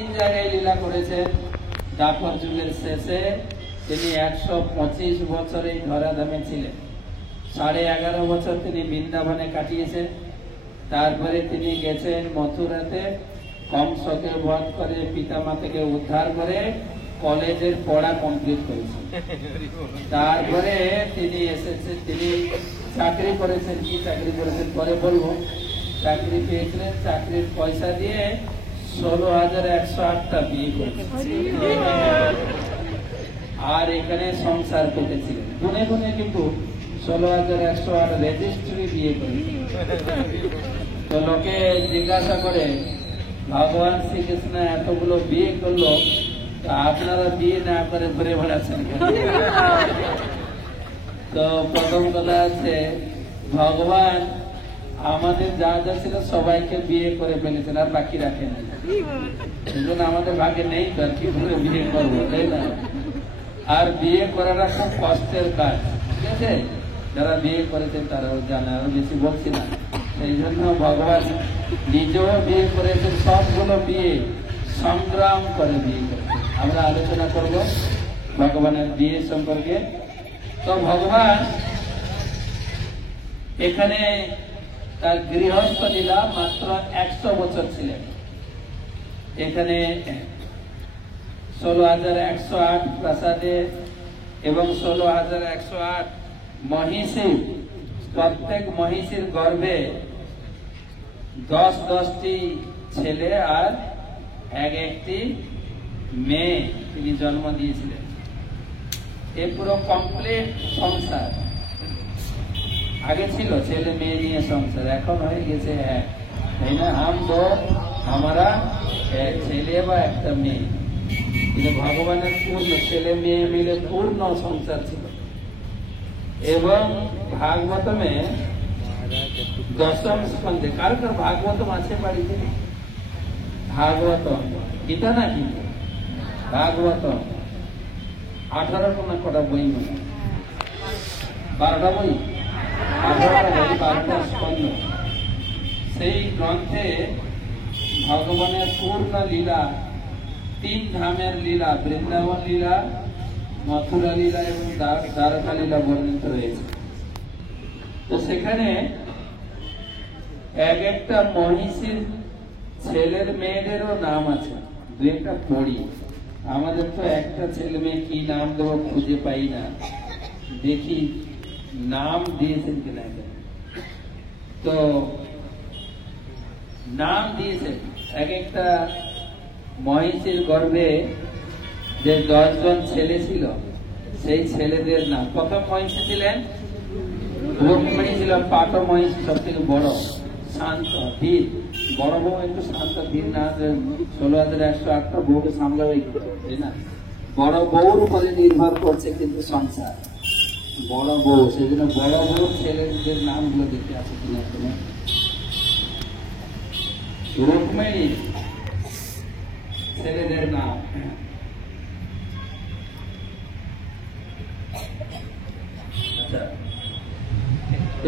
তিন জায়গায় লীলা করেছেন। দ্বাপর যুগের শেষে তিনি 125 বছর এই ধরাধামে ছিলেন। 11.5 বছর তিনি বৃন্দাবনে কাটিয়েছেন। তারপরে তিনি গেছেন মথুরাতে, কংসকে বধ করে পিতামাতাকে উদ্ধার করে কলেজের পড়া কমপ্লিট করেছেন। তারপরে তিনি এসেছেন, তিনি চাকরি করেছেন। কি চাকরি করেছেন পরে বলবো। চাকরি পেয়েছিলেন, চাকরির পয়সা দিয়ে 16,108টা বিয়ে করেছেন। আর এখানে সংসার পেতেছিলেন গুনে গুনে, কিন্তু 16,108 রেজিস্ট্রি বিয়ে করেছেন। তো লোকে জিজ্ঞাসা করে, ভগবান শ্রীকৃষ্ণ এতগুলো বিয়ে করলো, তা আপনারা বিয়ে না করে ঘুরে বেড়াচ্ছেন? তো প্রথম কথা আছে, ভগবান আমাদের যা যা ছিল সবাইকে বিয়ে করে ফেলেছেন, আর বাকি রাখেন। সেজন্য আমাদের ভাগ্যে নেই তো, আর কি করে বিয়ে করবো, তাই না? আর বিয়ে করাটা খুব কষ্টের কাজ, ঠিক আছে? যারা বিয়ে করেছেন তারাও জানে, আরো বেশি বলছি না। সেই জন্য ভগবান নিজেও বিয়ে করেছেন, সবগুলো বিয়ে সংগ্রাম করে বিয়ে করেছেন। আমরা আলোচনা করব ভগবানের বিয়ে সম্পর্কে। তো ভগবান এখানে তার গৃহস্থ লীলা মাত্র 100 বছর ছিলেন। এখানে 16,108 প্রাসাদে এবং 16,108 মহিষী, প্রত্যেক মহিষীর গর্ভে 10টি ছেলে আর একটি মেয়ে তিনি জন্ম দিয়েছিলেন। এ পুরো কমপ্লিট সংসার। আগে ছিল ছেলে মেয়ে নিয়ে সংসার, এখন হয়ে গেছে এক, তাই না? আমরা এক ছেলে বা একটা মেয়ে, কিন্তু ভগবানের পূর্ণ ছেলে মেয়ে মিলে পূর্ণ সংসার ছিল। এবং ভাগবতমে দশম স্কন্ধে, কার কার ভাগবতম আছে বাড়িতে? ভাগবতম গীতা না কি? ভাগবতম 18টা না কটা বই? 12টা বই, 18টা বই, 12টা স্কন্ধ। সেই গ্রন্থে ভগবানের পূর্ণ লীলা, 3 ধামের লীলা, বৃন্দাবন লীলা, মথুরা লীলা এবং দ্বারকা লীলা বর্ণিত রয়েছে। তো সেখানে এক একটা মহিষীর ছেলের মেয়েদেরও নাম আছে। 2টা পড়ি, আমাদের তো একটা ছেলে মেয়ে কি নাম দেবো খুঁজে পাই না, দেখি নাম দিয়েছেন কিনা। তো নাম দিয়েছেন এক একটা মহিষীর গর্ভে যে 10 জন ছেলে ছিল, সেই ছেলেদের নাম। প্রথম মহিষী ছিলেন রুক্মিণী, ছিল পাট মহিষী, সব থেকে বড়, শান্ত ধীর। বড় বউ একটু শান্ত ধীর না, 16,108টা বউকে সামলাবে, তাই না? বড় বউর উপরে নির্ভর করছে কিন্তু সংসার, বড় বউ। সেই জন্য বড় বউর ছেলেদের নামগুলো দেখতে আছে কিনা? রুক্মিণী ছেলেদের নাম,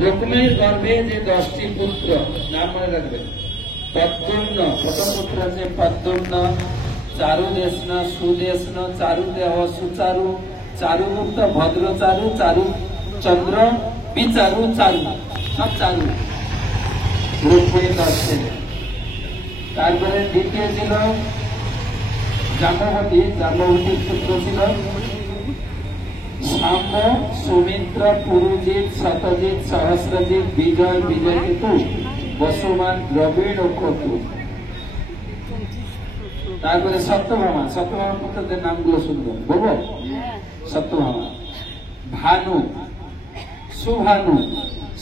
রুক্মিণীর গর্ভে যে 10টি পুত্র, নাম মনে রাখবেন। পদ্মুম্ন, প্রথম পুত্র আছে পদ্মুম্ন, চারুদেশন, সুদেশন, চারুদেহ, সুচারু, চারুগুপ্ত, ভদ্রচারু, চারু চন্দ্র, বিচারু, চারু, সব চারু। রুক্মিণীর 10 ছেলে। তারপরে দ্বিতীয় ছিল জাম্ববতী, জাম্ববতীর পুত্র ছিল সাম্য, সুমিত্র, পুরুজিৎ, শতজিৎ, সহস্রজিৎ, বিজয়, বিজয়কেতু, বসুমান, দ্রবিড় ও কটু। তারপরে সত্যভামা, সত্যভামা পুত্রদের নামগুলো সুন্দর, বলবো? সত্যভামা, ভানু, সুভানু,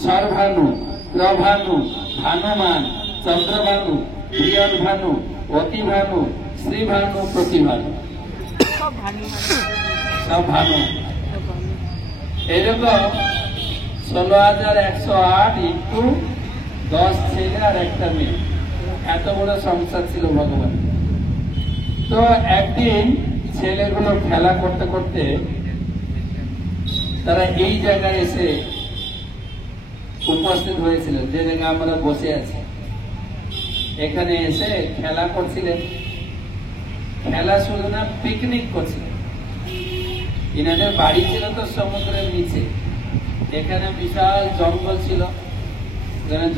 সরভানু, প্রভানু, ভানুমান, চন্দ্রভানু, প্রিয়ভানু, অতিভানু, শ্রীভানু, প্রতিভানু, সব ভানু। এরকম 16,108 ইন্টু 10 ছেলে আর একটা মেয়ে, এত বড় সংসার ছিল ভগবান। তো একদিন ছেলেগুলো খেলা করতে করতে তারা এই জায়গায় এসে উপস্থিত হয়েছিল, যে জায়গায় আমরা বসে আছি। এখানে এসে খেলা করছিলেন। খেলা শুধু না, পিকনিক করছিলেন। এনাদের বাড়ি ছিল তো সমুদ্রের নিচে, এখানে বিশাল জঙ্গল ছিল,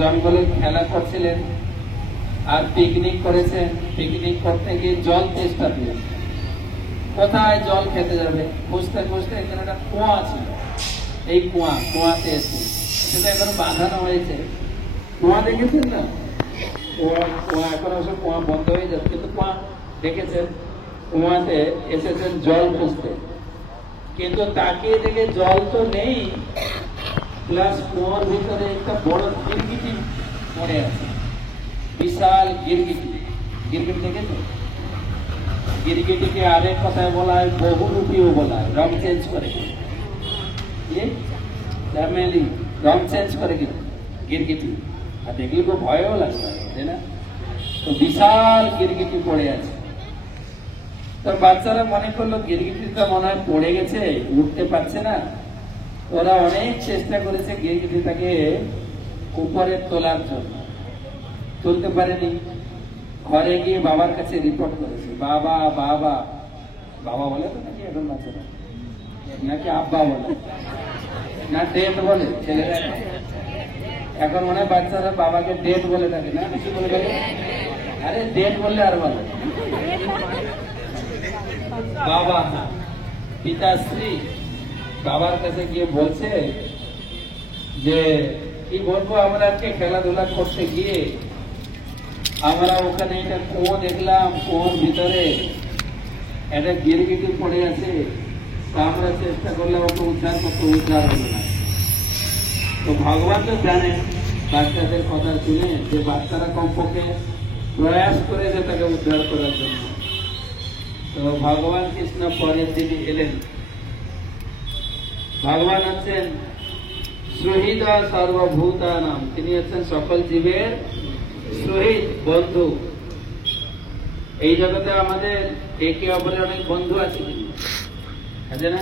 জঙ্গলে খেলা করছিলেন আর পিকনিক করেছেন। পিকনিক করতে গিয়ে জল তেষ্টা পেয়ে কোথায় জল খেতে যাবে খুঁজতে খুঁজতে এখানে একটা কুয়া ছিল। এই কুয়াতে এসে সেটা এখন বাঁধানো হয়েছে। কুয়া দেখেছেন না? কুয়া এখন অবশ্য কুয়া বন্ধ হয়ে যাচ্ছে, কিন্তু কুয়া দেখেছেন। কুয়াতে এসেছেন জল খুঁজতে, কিন্তু তাকিয়ে দেখে জল তো নেই, প্লাস কুয়ার ভিতরে একটা বড় গিরগিটি পড়ে আছে, বিশাল গিরগিটি। গিরগিটি দেখেছেন? গিরগিটিকে আরেক কথায় বলা হয় বহুরূপীও বলা হয়, রং চেঞ্জ করে, রং চেঞ্জ করে গিরগিটি। আর দেখলে খুব ভয়ও লাগবে, তাই না? তো বিশাল গিরগিটি পড়ে আছে। তো বাচ্চারা মনে করলো গিরগিটিটা মনে হয় পড়ে গেছে, উঠতে পারছে না। ওরা অনেক চেষ্টা করেছে গিরগিটিটাকে উপরে তোলার জন্য, তুলতে পারেনি। ঘরে গিয়ে বাবার কাছে রিপোর্ট করেছে, বাবা বাবা বাবা বলে তো নাকি এখন বাচ্চারা, নাকি আব্বা বলে না ডেট বলে ছেলেরা? এখন মনে হয় বাচ্চারা বাবাকে ডেট বলে থাকে না, কিছু বলে থাকে। আরে ডেট বললে আর বলে বাবা, পিতাশ্রী বাবার কাছে গিয়ে বলছে যে কি বলবো, আমরা আজকে খেলাধুলা করতে গিয়ে আমরা ওখানে একটা কুয়ো দেখলাম, কুয়োর ভিতরে একটা গিরগিটি পড়ে আছে। আমরা চেষ্টা করলাম ওকে উদ্ধার করতে, উদ্ধার হলো না। তো ভগবান তো জানেন বাচ্চাদের কথা শুনে যে বাচ্চারা কমপক্ষে প্রয়াস করে যে তাকে উদ্ধার করার জন্য। তো ভগবান কৃষ্ণ পরের দিনে এলেন। ভগবান হচ্ছেন সুহৃদা সর্বভূতানাম, তিনি হচ্ছেন সকল জীবের সুহৃদ বন্ধু। এই জগতে আমাদের একে অপরের অনেক বন্ধু আছে, আছে না?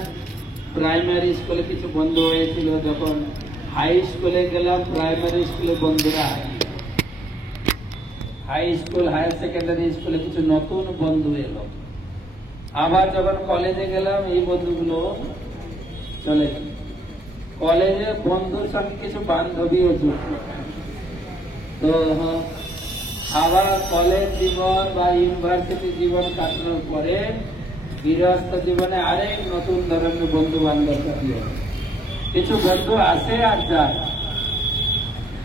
প্রাইমারি স্কুলে কিছু বন্ধু হয়েছিল, যখন হাই স্কুলে গেলাম প্রাইমারি স্কুলে বন্ধুরা, হাই স্কুল হায়ার সেকেন্ডারি স্কুলে কিছু নতুন বন্ধু এলো। আবার যখন কলেজে গেলাম এই বন্ধুগুলো চলে গেল। কলেজে বন্ধুর সঙ্গে কিছু বান্ধবীও জুটল। তো আবার কলেজ জীবন বা ইউনিভার্সিটি জীবন কাটানোর পরে গৃহস্থ জীবনে আরেক নতুন ধরনের বন্ধু বান্ধব থাকলে কিছু বন্ধু আসে আর যায়,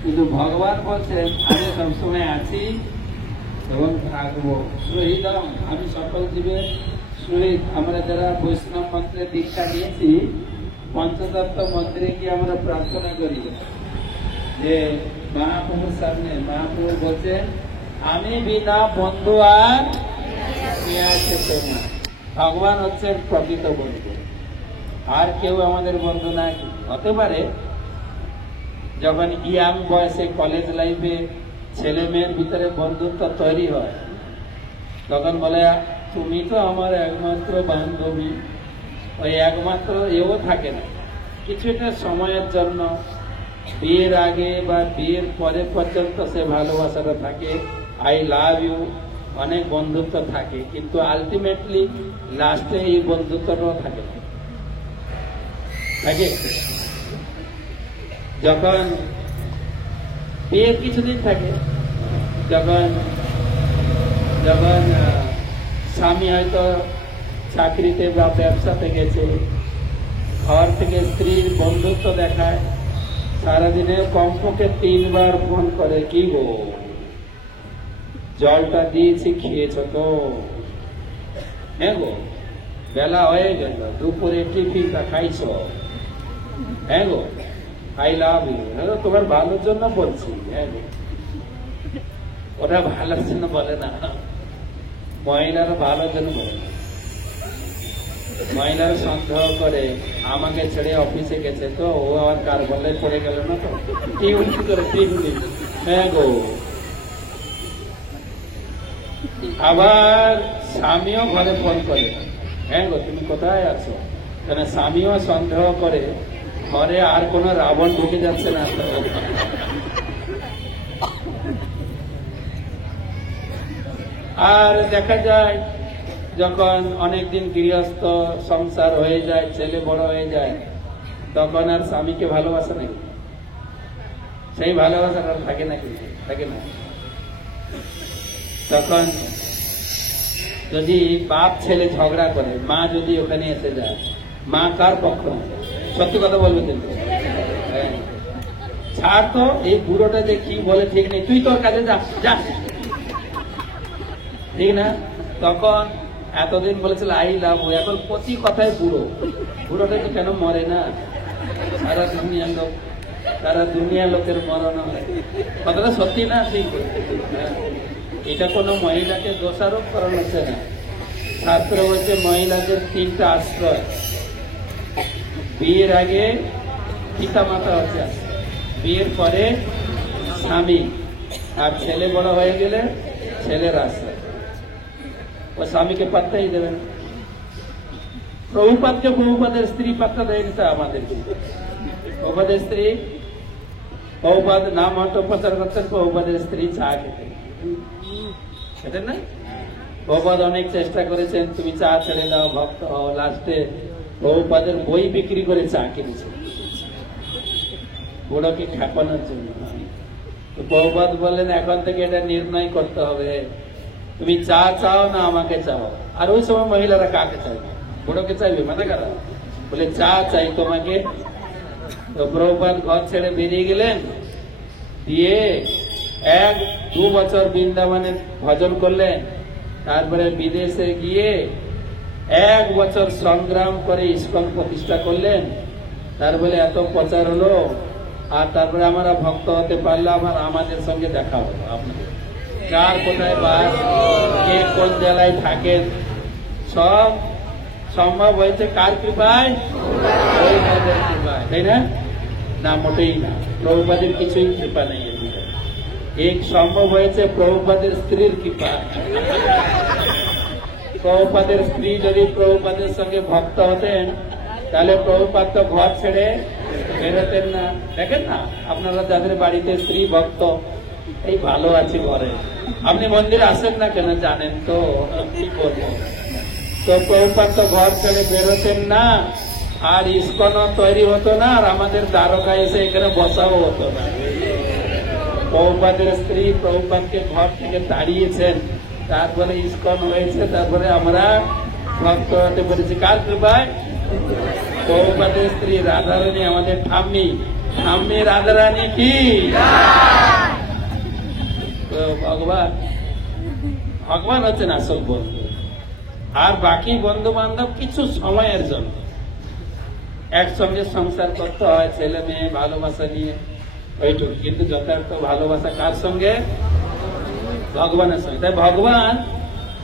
কিন্তু ভগবান বলছেন আমি সবসময় আছি এবং থাকবো। শহীদম, আমি সকল জীবের শহীদ। আমরা যারা বৈষ্ণব মন্ত্রের দীক্ষা নিয়েছি, পঞ্চতত্ত্ব মন্ত্রে গিয়ে আমরা প্রার্থনা করি যে মহাপ্রভুর সামনে মহাপ্রভু বলছেন আমি বিনা বন্ধু আর ভগবান হচ্ছেন প্রকৃত বন্ধু, আর কেউ আমাদের বন্ধু না। হতে পারে যখন ইয়াং বয়সে কলেজ লাইফে ছেলে মেয়ের ভিতরে বন্ধুত্ব তৈরি হয়, তখন বলে তুমি তো আমার একমাত্র বান্ধবী। ওই একমাত্র এও থাকে না, কিছু একটা সময়ের জন্য, বিয়ের আগে বা বিয়ের পরে পর্যন্ত সে ভালোবাসাটা থাকে, আই লাভ ইউ, অনেক বন্ধুত্ব থাকে, কিন্তু আলটিমেটলি লাস্টে এই বন্ধুত্বটাও থাকে না। যখন বিয়ের কিছুদিন থাকে, যখন যখন স্বামী হয়তো চাকরিতে বা ব্যবসাতে গেছে, ঘর থেকে স্ত্রীর বন্ধুত্ব দেখায়, সারাদিনে কমপক্ষে 3 বার ফোন করে, কি গো জলটা দিয়েছি খেয়েছ তো? হ্যাঁ গো বেলা হয়ে গেল, দুপুরে টিফিনটা খাইছ? হ্যাঁ গো আই লাভ ইউ, তোমার ভালোর জন্য বলছি। হ্যাঁ গো, ওরা ভালোর জন্য বলে না, মহিলারা ভালোর জন্য বলে না। মহিলারা সন্দেহ করে আমাকে ছেড়ে অফিসে গেছে তো, ও আবার কার বলে পড়ে গেল না তো, টিউনি করে টিউনি। হ্যাঁ গো, আবার স্বামীও ঘরে ফোন করে, হ্যাঁ গো তুমি কোথায় আছো? কেন স্বামীও সন্দেহ করে ঘরে আর কোন রাবণ ঢুকে যাচ্ছে না। আর দেখা যায় যখন অনেকদিন গৃহস্থ সংসার হয়ে যায়, ছেলে বড় হয়ে যায়, তখন আর স্বামীকে ভালোবাসে নাকি? সেই ভালোবাসাটা থাকে নাকি? থাকে না। তখন যদি বাপ ছেলে ঝগড়া করে, মা যদি ওখানে এসে যায়, মা কার পক্ষ নেয়? সত্যি কথা বলবে কিন্তু। ছাড় তো, এই বুড়োটা যে কি বলে ঠিক নেই, তুই তোর কাজে যা যা, ঠিক না? তখন এতদিন বলেছিল আই লাভ ইউ, এখন প্রতি কথায় বুড়ো। বুড়োটা কি কেন মরে না? সারা দুনিয়া লোকের মরণ হয়। কথাটা সত্যি না? ঠিক। এটা কোনো মহিলাকে দোষারোপ করানো হচ্ছে না। শাস্ত্র বলছে মহিলাদের 3টা আশ্রয়। বিয়ের আগে পিতা মাতা হচ্ছে, বিয়ের পরে স্বামী, আর ছেলে বড় হয়ে গেলে ছেলের আশ্রয়। ও স্বামীকে পাত্তাই দেবেন। প্রভুপাদকে প্রভুপাদের স্ত্রী পাত্তা দেয়নি, তা আমাদেরকে। প্রভুপাদের স্ত্রী, প্রভুপাদ নাম হয়তো প্রচার করতেন, প্রভুপাদের স্ত্রী চা খেতেন না। প্রভুপাদ অনেক চেষ্টা করেছেন, তুমি চা ছেড়ে দাও, ভক্ত হও। লাস্টে প্রভুপাদের বই বিক্রি করে চা কিনেছে বুড়োকে ঠেকানোর জন্য। তো প্রভুপাদ বললেন এখন থেকে এটা নির্ণয় করতে হবে, তুমি চা চাও না আমাকে চাও। আর ওই সময় মহিলারা কাকে চাইবে? বুড়োকে চাইবে? মাথা খারাপ। বলে চা চাই তোমাকে। তো প্রভুপাদ ঘর ছেড়ে বেরিয়ে গেলেন, দিয়ে 1-2 বছর বৃন্দাবনে ভজন করলেন। তারপরে বিদেশে গিয়ে 1 বছর সংগ্রাম করে ইস্কন প্রতিষ্ঠা করলেন। তারপরে এত প্রচার হলো, আর তারপরে আমরা ভক্ত হতে পারলাম, আর আমাদের সঙ্গে দেখা হলো। আপনাদের কার কোথায় বাস, কে কোন জেলায় থাকেন, সব সম্ভব হয়েছে কার কৃপায়? ওই তাদের কৃপায়, তাই না? না, মোটেই না। প্রভুপাদের কিছুই কৃপা নেই। এক সম্ভব হয়েছে প্রভুপাদের স্ত্রীর কৃপা। প্রভুপাদের স্ত্রী যদি প্রভুপাদের সঙ্গে ভক্ত হতেন, তাহলে প্রভুপাদ তো ঘর ছেড়ে বেরোতেন না। দেখেন না, আপনারা যাদের বাড়িতে স্ত্রী ভক্ত, এই ভালো আছে ঘরে, আপনি মন্দিরে আসেন না কেন জানেন তো? কি করবো? তো প্রভুপাদ তো ঘর ছেড়ে বেরোতেন না, আর ইস্কনও তৈরি হতো না, আর আমাদের দ্বারকা এসে এখানে বসাও হতো না। প্রভুপাদের স্ত্রী প্রভুপাদকে ঘর থেকে তাড়িয়েছেন, তারপরে ইস্কন হয়েছে, তারপরে আমরা ভক্ত হতে পেরেছি। কার কৃপায়? প্রভুপাদের স্ত্রী রাধারানী আমাদের ঠাম্মি। ঠাম্মি রাধারানী কি? ভগবান, ভগবান হচ্ছেন আসল বন্ধু। আর বাকি বন্ধু বান্ধব কিছু সময়ের জন্য একসঙ্গে সংসার করতে হয়, ছেলে মেয়ে ভালোবাসা নিয়ে, ওইটুকু। কিন্তু যথার্থ ভালোবাসা কার সঙ্গে? ভগবানের সঙ্গে। তাই ভগবান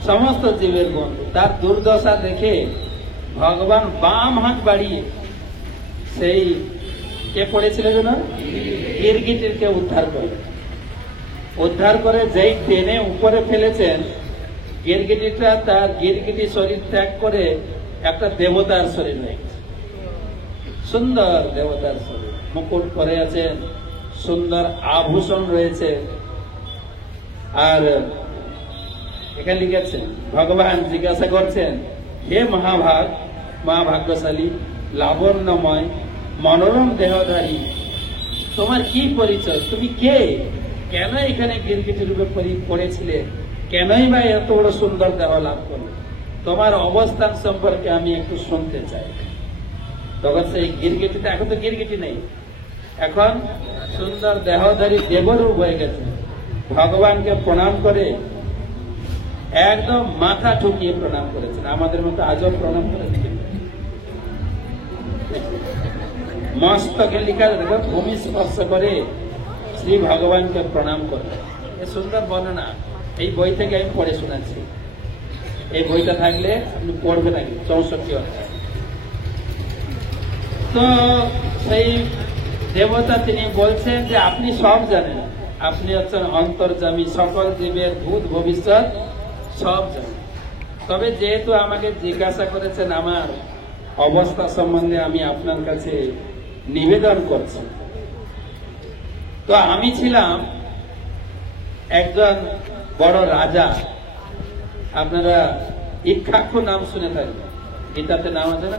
সমস্ত জীবের বন্ধু। তার দুর্দশা দেখে ভগবান বাম হাত বাড়িয়ে সেই কে পড়েছিল যেন গিরগিটিরকে উদ্ধার করে যেই টেনে উপরে ফেলেছেন, গিরগিটিটা তার গিরগিটি শরীর ত্যাগ করে একটা দেবতার শরীর হয়ে গেছে। সুন্দর দেবতার শরীর, মুকুট পরে আছেন, সুন্দর আভূষণ রয়েছে। আর এখানে লিখেছেন, ভগবান জিজ্ঞাসা করছেন, হে মহাভাগ্যশালী, লাবণ্যময়, মনোরম দেহধারী, তোমার কি পরিচয়? তুমি কে? কেন এখানে গিরগিটি রূপে পড়েছিলে? কেনই বা এত বড় সুন্দর দেহ লাভ করলে? তোমার অবস্থান সম্পর্কে আমি একটু শুনতে চাই। তখন সেই গিরগিটিটা, এখন তো গিরগিটি নেই, এখন সুন্দর দেহধারী দেবরূপ হয়ে গেছে। ভগবানকে প্রণাম করে একদম মাথা ঠুকিয়ে প্রণাম করেছেন। আমাদের মতো আজও প্রণাম করেছেন। মস্তকে লিখা দেখো, ভূমি স্পর্শ করে শ্রী ভগবানকে প্রণাম করে। এ সুন্দর বর্ণনা এই বই থেকে আমি পড়ে শোনাচ্ছি। এই বইটা থাকলে আপনি পড়বে নাকি? 64 অধ্যায়। তো সেই দেবতা তিনি বলছেন যে আপনি সব জানেন, আপনি হচ্ছেন অন্তর্যামী, সকল জীবের ভূত ভবিষ্যৎ সব জানেন। তবে যেহেতু আমাকে জিজ্ঞাসা করেছেন আমার অবস্থা সম্বন্ধে, আমি আপনার কাছে নিবেদন করছি। তো আমি ছিলাম একজন বড় রাজা। আপনারা ইক্ষাক্ষ নাম শুনে থাকবে, গীতাতে নাম আছে না?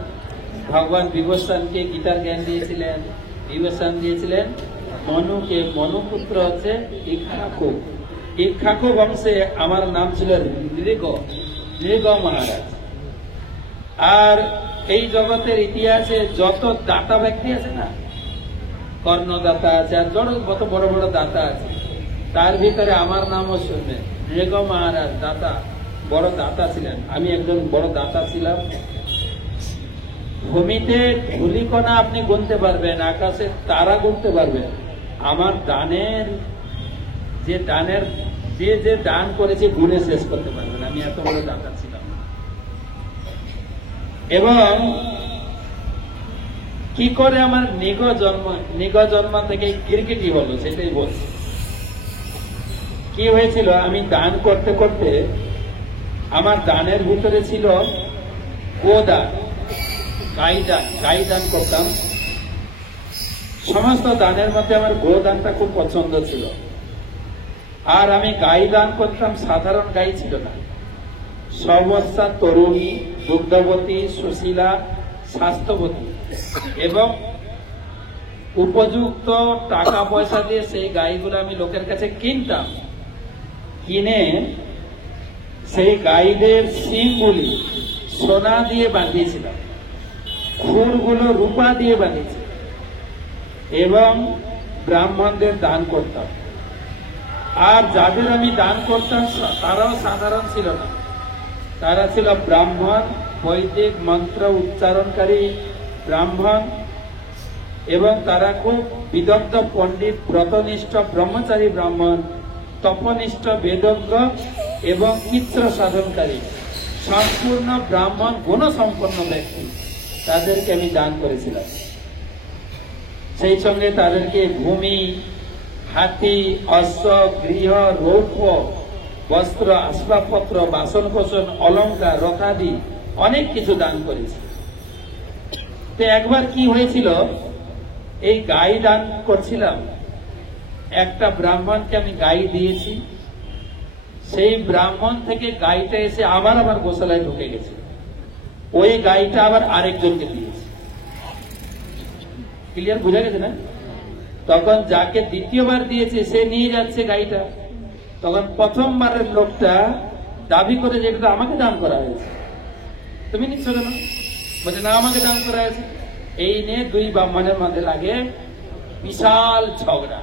ভগবান বিভীষণকে গীতার জ্ঞান দিয়েছিলেন, বিভীষণ দিয়েছিলেন মনুকে, মনুপুত্র হচ্ছে ইক্ষাক্ষ। ইক্ষাক্ষ বংশে আমার নাম ছিল নৃগ মহারাজ। আর এই জগতের ইতিহাসে যত দাতা ব্যক্তি আছে না, কর্ণদাতা আছে আর কত বড় বড় দাতা আছে, তার ভিতরে আমার নামও শুনবেন। নৃগ মহারাজ দাতা, বড় দাতা ছিলেন। আমি একজন বড় দাতা ছিলাম। ভূমিতে ধূলিকণা আপনি গুনতে পারবেন, আকাশে তারা গুনতে পারবেন। আমার দানের যে দান করেছে গুণে শেষ করতে পারবেন। আমি এত বড় দাতা ছিলাম। এবং কি করে আমার নিগ জন্ম থেকে ক্রিকেটই হলো সেটাই বলছি। কি হয়েছিল, আমি দান করতে করতে আমার দানের ভিতরে ছিল গোদান, গাই দান করতাম। সমস্ত দানের মধ্যে আমার গোদানটা খুব পছন্দ ছিল। আর আমি গাই দান করতাম, সাধারণ গাই ছিল না, সর্বস্যা তরুণী, দুগ্ধবতী, সুশীলা, স্বাস্থ্যবতী এবং উপযুক্ত টাকা পয়সা দিয়ে সেই গাইগুলো আমি লোকের কাছে কিনতাম। কিনে সেই গাইদের শিংগুলি সোনা দিয়ে বাঁধিয়েছিলাম, খুরগুলো রূপা দিয়ে বাঁধিয়েছি এবং ব্রাহ্মণদের দান করতাম। আর যাদের আমি দান করতাম তারাও সাধারণ ছিল না, তারা ছিল ব্রাহ্মণ, বৈদিক মন্ত্র উচ্চারণকারী ব্রাহ্মণ এবং তারা খুব বিদগ্ধ পণ্ডিত, ব্রতনিষ্ঠ ব্রহ্মচারী ব্রাহ্মণ, তপনিষ্ঠ বেদজ্ঞ এবং চিত্র সাধনকারী সম্পূর্ণ ব্রাহ্মণ গুণসম্পন্ন ব্যক্তি, তাদেরকে আমি দান করেছিলাম। সেই সঙ্গে তাদেরকে ভূমি, হাতি, অশ্ব, গৃহ, রৌপ্য, বস্ত্র, আসবাবপত্র, বাসন কোসন, অলঙ্কার, রথাদি অনেক কিছু দান করেছি। তো একবার কি হয়েছিল, এই গাই দান করছিলাম, একটা ব্রাহ্মণকে আমি গাই দিয়েছি। সেই ব্রাহ্মণ থেকে গাইটা এসে আবার আমার গোশালায় ঢুকে গেছে। ওই গাইটা আবার আরেকজনকে দিয়েছে। ক্লিয়ার, বুঝা গেছে না? তখন যাকে দ্বিতীয়বার দিয়েছে সে নিয়ে যাচ্ছে গাইটা। তখন প্রথমবারের লোকটা দাবি করে যে এটা আমাকে দান করা হয়েছে, তুমি নিচ্ছ কেন? বলছে না, আমাকে দান করা হয়েছে। এই নিয়ে দুই ব্রাহ্মণের মধ্যে লাগে বিশাল ঝগড়া।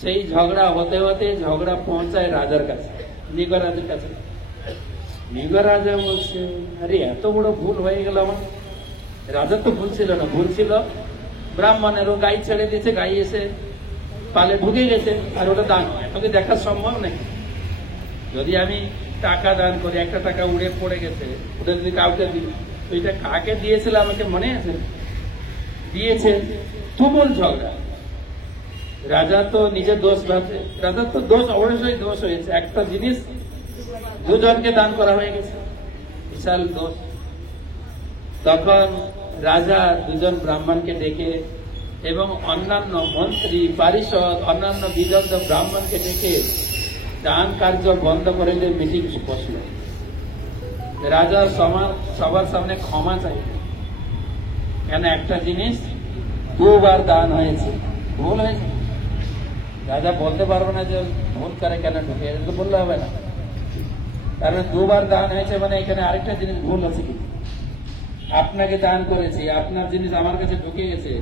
সেই ঝগড়া হতে হতে ঝগড়া পৌঁছায় রাজার কাছে, নিগরাজের কাছে। নিগরাজা বলছে, আরে এত বড় ভুল হয়ে গেল আমার। রাজার তো ভুল ছিল না, ভুল ছিল ব্রাহ্মণেরও। গাই ছেড়ে দিয়েছে, গাই এসে পালে ঢুকে গেছে, আর ওটা দান তোকে দেখা সম্ভব নেই। যদি আমি টাকা দান করি, একটা টাকা উড়ে পড়ে গেছে, ওটা যদি কাউকে দিই, ওইটা কাকে দিয়েছিল আমাকে মনে আছে? দিয়েছে। তুমুল ঝগড়া। রাজা তো নিজের দোষ ভাবছে, রাজার তো দোষ অবশ্যই দোষ হয়েছে, একটা জিনিস দুজনকে দান করা হয়ে গেছে, বিশাল দোষ। তখন রাজা দুজন ব্রাহ্মণকে ডেকে এবং অন্যান্য মন্ত্রী, পারিষদ, অন্যান্য বিদগ্ধ ব্রাহ্মণকে ডেকে দান কার্য বন্ধ করে দিয়ে মিটিং বসল। রাজা সবার সামনে ক্ষমা চাই, কেন একটা জিনিস দুবার দান হয়েছে, ভুল হয়েছে। রাজা বলতে পারবে না যে ভুল করে কেন ঢুকে, এটা বললে হবে না। কারণ দুবার দান হয়েছে মানে এখানে আরেকটা জিনিস ভুল আছে কি, আপনাকে দান করেছি, আপনার জিনিস আমার কাছে ঢুকে গেছে,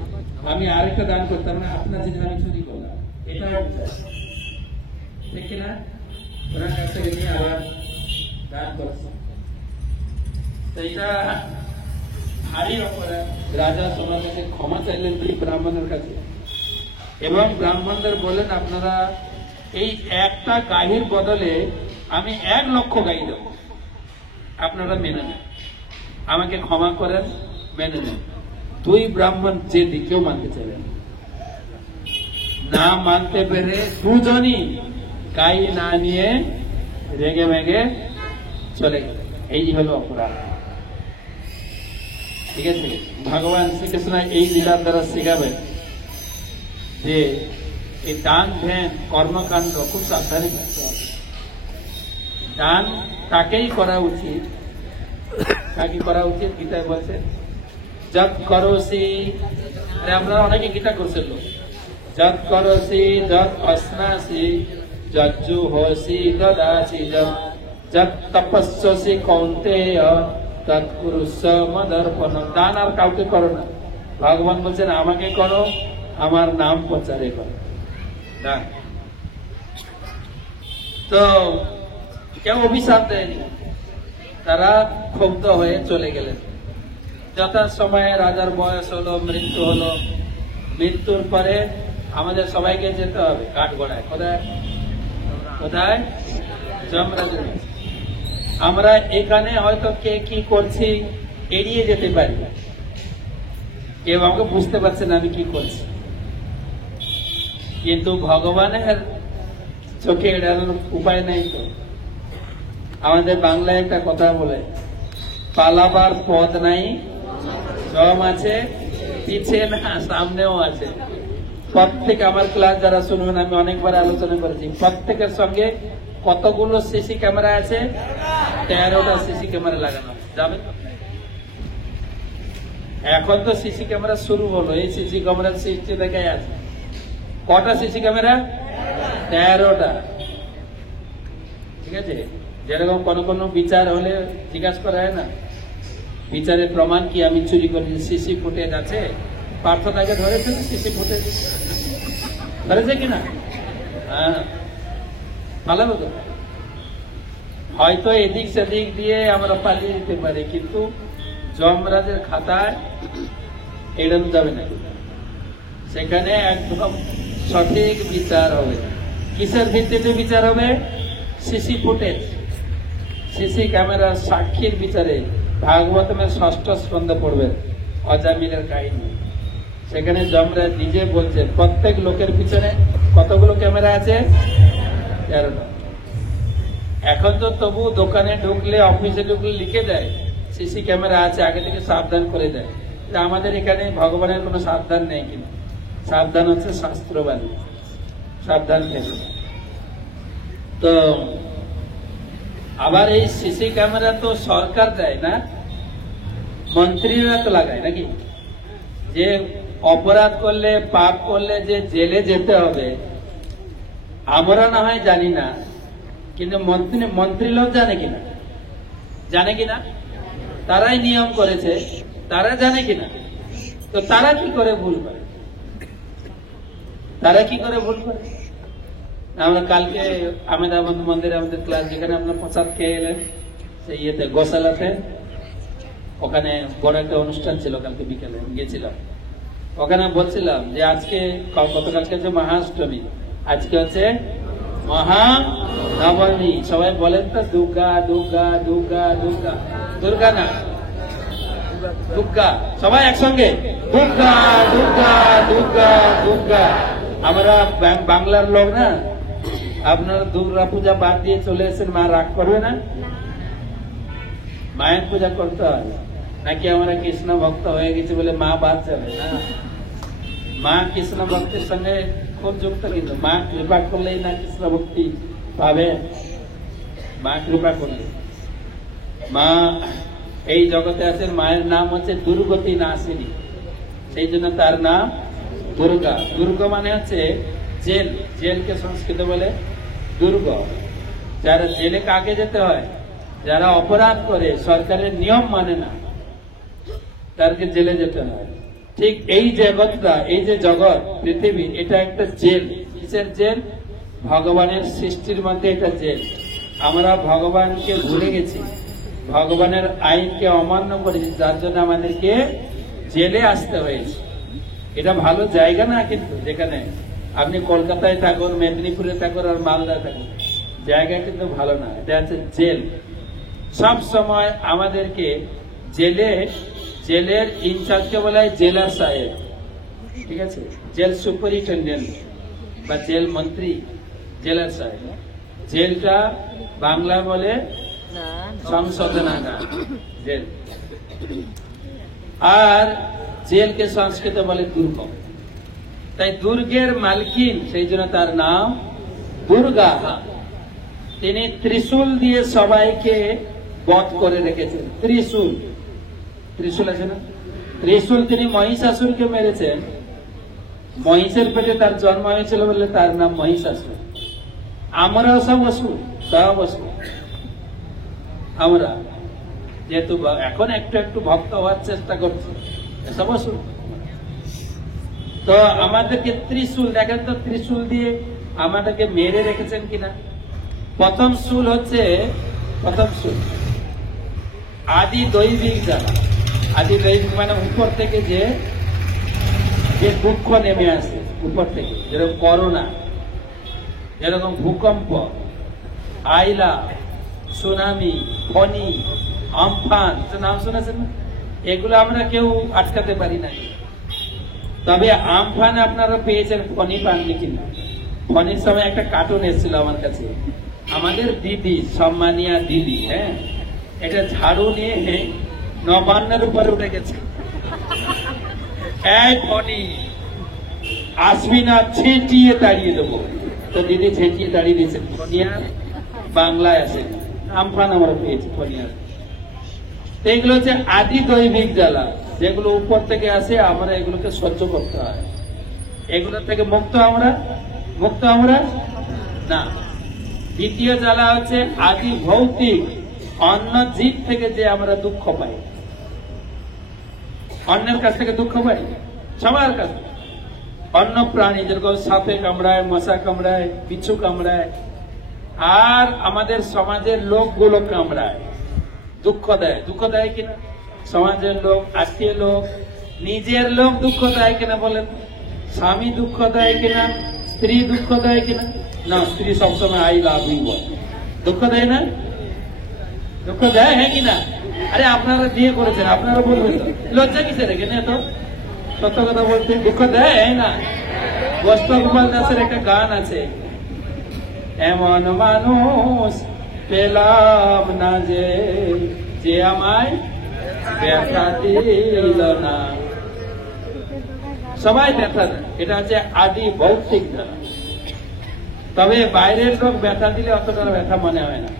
আমি আরেকটা দান করতাম না, আপনার জিনিস আমি চুরি করলাম, এটা ঠিক কিনা? ওনার কাছ থেকে নিয়ে আবার দান করছে। এইটা ভারী অপরাধ। রাজা সবার কাছে ক্ষমা চাইলেন দুই ব্রাহ্মণের কাছে এবং ব্রাহ্মণদের বললেন, আপনারা এই একটা গাইয়ের বদলে আমি 1 লক্ষ গাই দেব, আপনারা মেনে নেন, আমাকে ক্ষমা করেন, মেনে নেন। দুই ব্রাহ্মণ যে দিকেও মানতে চাইলেন না, মানতে পেরে দুজনই গাই না নিয়ে রেগে মেগে চলে গেল। এই হলো অপরাধ। ঠিক আছে, ভগবান শ্রীকৃষ্ণ এই লীলার দ্বারা শেখাবেন যে এই দান ধ্যান কর্মকাণ্ড খুব সাবধানে করতে হবে। দান তাকেই করা উচিত কি করা উচিত গীতায় বলছে, যৎ করোসি, আরে আপনারা অনেকে গীতা করছেন লোক, যৎ করোসি যৎ অশ্নাসি যজ্জু হোসি দদাসি যৎ তপস্যসি কৌন্তেয় তৎ কুরুষ্য মদর্পণ। দান আর কাউকে করো না, ভগবান বলছেন আমাকে করো, আমার নাম প্রচারে করো দান। তো কেউ অভিশাপ দেয়নি, তারা ক্ষুব্ধ হয়ে চলে গেলেন। যথা সময়ে রাজার বয়স হলো, মৃত্যু হলো। মৃত্যুর পরে আমাদের সবাইকে যেতে হবে কাঠগড়ায়। কোথায় কোথায়? যমরাজের কাছে। আমরা এখানে হয়তো কে কি করছি এড়িয়ে যেতে পারি, কেউ আমাকে বুঝতে পারছে না আমি কি করছি, কিন্তু ভগবানের চোখে এড়ানোর উপায় নাই। তো আমাদের বাংলায় একটা কথা বলে, পালাবার পথ নাই, জম আছে পিছে না সামনেও আছে। প্রত্যেক আমার ক্লাস যারা শুনবেন, আমি অনেকবার আলোচনা করেছি, প্রত্যেকের সঙ্গে কতগুলো সিসি ক্যামেরা আছে? 13টা সিসি ক্যামেরা লাগানো যাবে। এখন তো সিসি ক্যামেরা শুরু হলো, এই সিসি ক্যামেরা সৃষ্টি দেখাই আছে। কটা সিসি ক্যামেরা? 13টা। ঠিক আছে, যেরকম কোন কোন বিচার হলে জিজ্ঞাসা করা হয় না, বিচারের প্রমাণ কি আমি চুরি করি, সিসি ফুটেজ আছে। পার্থ তাকে ধরেছে, সিসি ফুটেজ ধরেছে কিনা? হ্যাঁ, ভালো তো। হয়তো এদিক সেদিক দিয়ে আমরা পালিয়ে যেতে পারি, কিন্তু যমরাজের খাতায় এড়ানো যাবে না। সেখানে একদম সঠিক বিচার হবে। কিসের ভিত্তিতে বিচার হবে? সিসি ফুটেজ, সিসি ক্যামেরার সাক্ষীর বিচারে। ভাগবতমের 6ষ্ঠ স্কন্ধে পড়বে অজামিলের কাহিনী। সেখানে যমরাজ নিজে বলছে প্রত্যেক লোকের পিছনে কতগুলো ক্যামেরা আছে? 13টা। এখন তো তবু দোকানে ঢুকলে, অফিসে ঢুকলে লিখে দেয় সিসি ক্যামেরা আছে, আগে থেকে সাবধান করে দেয়। আমাদের এখানে ভগবানের কোনো সাবধান নেই, কিন্তু সাবধান হচ্ছে শাস্ত্রবাণী, সাবধান থেকে। তো আবার এই সিসি ক্যামেরা তো সরকার দেয় না, মন্ত্রীরা তো লাগায় নাকি? যে অপরাধ করলে, পাপ করলে যে জেলে যেতে হবে, আমরা না হয় জানি না, কিন্তু মন্ত্রী লোক জানে কিনা? জানে কিনা? তারাই নিয়ম করেছে, তারা জানে কিনা? তো তারা কি করে ভুল করে? তারা কি করে ভুল করে? আমরা কালকে আহমেদাবাদ মন্দিরে আমাদের ক্লাস, যেখানে আপনার প্রসাদ খেয়ে এলেন, সেই ইয়েতে গোশালাতে, ওখানে বড় একটা অনুষ্ঠান ছিল কালকে বিকেলে, গেছিলাম। ওখানে বলছিলাম যে আজকে, গতকালকে হচ্ছে মহাষ্টমী, আজকে হচ্ছে মহানবমী। সবাই বলেন তো দুর্গা দুর্গা দুর্গা দুর্গা, দুর্গা না দুর্গা, সবাই একসঙ্গে দুর্গা দুর্গা দুর্গা দুর্গা। আমরা বাংলার লোক না, আপনারা দুর্গা পূজা বাদ দিয়ে চলে এসেছেন, মা রাগ করবে না? মায়ের পূজা করতে হয় নাকি আমরা কৃষ্ণ ভক্ত হয়ে গেছি বলে মা বাদ যাবে না? মা কৃষ্ণ ভক্তির সঙ্গে খুব যুক্ত, কিন্তু মা কৃপা করলেই না কৃষ্ণ ভক্তি পাবে। মা কৃপা করলে, মা এই জগতে আছেন, মায়ের নাম হচ্ছে দুর্গতি নাশিনী, সেই জন্য তার নাম দুর্গা। দুর্গ মানে হচ্ছে জেল, জেলকে সংস্কৃত বলে দুর্গ। যারা জেলে কাকে যেতে হয়? যারা অপরাধ করে, সরকারের নিয়ম মানে না, তাদেরকে জেলে যেতে হয়। ঠিক এই জগৎটা, এই যে জগৎ পৃথিবী, এটা একটা জেল। কিসের জেল? ভগবানের সৃষ্টির মধ্যে এটা জেল। আমরা ভগবানকে ভুলে গেছি, ভগবানের আইনকে অমান্য করেছি, যার জন্য আমাদেরকে জেলে আসতে হয়েছে। এটা ভালো জায়গা না, কিন্তু যেখানে আপনি কলকাতায় থাকুন, মেদিনীপুরে থাকুন আর মালদায় থাকুন, জায়গা কিন্তু ভালো না। এটা হচ্ছে জেল। সব সময় আমাদেরকে জেলের ইনচার্জকে বলা হয় জেলার সাহেব, ঠিক আছে? জেল সুপারিনটেন্ডেন্ট বা জেল মন্ত্রী, জেলার সাহেব। জেলটা বাংলা বলে সংশোধনাগার, জেল। আর জেলকে সংস্কৃত বলে দুর্গ। তাই দুর্গের মালকিন, সেই জন্য তার নাম দুর্গা। তিনি ত্রিশূল দিয়ে সবাইকে বধ করে রেখেছেন। ত্রিশূল, ত্রিশূল আছে না, ত্রিশূল তিনি মহিষাসুরকে মেরেছেন। মহিষের পেটে তার জন্ম হয়েছিল বলে তার নাম মহিষাসুর। আমরাও সব অসুর, সব অসুর আমরা, যেহেতু এখন একটু একটু ভক্ত হওয়ার চেষ্টা করছি, সব অসুর। তো আমাদেরকে ত্রিশূল, দেখেন তো ত্রিশূল দিয়ে আমাদেরকে মেরে রেখেছেন কিনা। প্রথম শূল হচ্ছে, প্রথম শূল আদি দৈবিক জ্বালা। আদি দৈবিক মানে উপর থেকে যে দুঃখ নেমে আসে উপর থেকে, যেরকম করোনা, যেরকম ভূকম্প, আইলা, সুনামি, ফনি, আমফান, নাম শুনেছেন না? এগুলো আমরা কেউ আটকাতে পারি না। তবে আমফান আপনারা পেয়েছেন, ফনি পাননি কিনা? ফনির সময় একটা কার্টুন এসেছিল আমার কাছে, আমাদের দিদি, সম্মানিয়া দিদি, হ্যাঁ, এটা ঝাড়ু নিয়ে নবান্নের উপরে উঠে গেছে। এই ফনি আসবি না, ছেঁটিয়ে তাড়িয়ে দেবো। তো দিদি ছেঁটিয়ে তাড়িয়ে দিয়েছেন। ফনিয়ার বাংলায় আছে, আমফান আমরা পেয়েছি ফনিয়ার। এগুলো হচ্ছে আদি দৈবিক জ্বালা, যেগুলো উপর থেকে আসে, আমরা এগুলোকে সহ্য করতে হয়। এগুলো থেকে মুক্ত আমরা, মুক্ত আমরা না। দ্বিতীয় জ্বালা হচ্ছে আদি ভৌতিক, অন্য জীব থেকে যে আমরা দুঃখ পাই। অন্যের কাছ থেকে দুঃখ পাই, সবার কাছ থেকে। অন্য প্রাণী যেরকম সাপে কামড়ায়, মশা কামড়ায়, বিচ্ছু কামড়ায়, আর আমাদের সমাজের লোকগুলো কামড়ায়, দুঃখ দেয়। দুঃখ দেয় কিনা? সমাজের লোক, আত্মীয় লোক, নিজের লোক দুঃখ দেয় কিনা বলেন? স্বামী দুঃখ দেয় কিনা? স্ত্রী দুঃখ দেয় কিনা? না, স্ত্রী সবসময় আই লাভ ইউ বলে। দুঃখ দেয় না? দুঃখ দেয়, হ্যাঁ কিনা? আরে আপনারা বিয়ে করেছেন, আপনারা বলবেন তো, লজ্জা কিসের এখানে? এত সত্য কথা বলতে দুঃখ দেয় না? গোপাল দাসের একটা গান আছে, এমন মানুষ পেলাম না যে, যে আমায় ব্যথা দিল না। সবাই ব্যথা দেয়, এটা হচ্ছে আদি ভৌতিক জ্বালা। তবে বাইরের লোক ব্যথা দিলে অতটা ব্যথা মনে হয় না,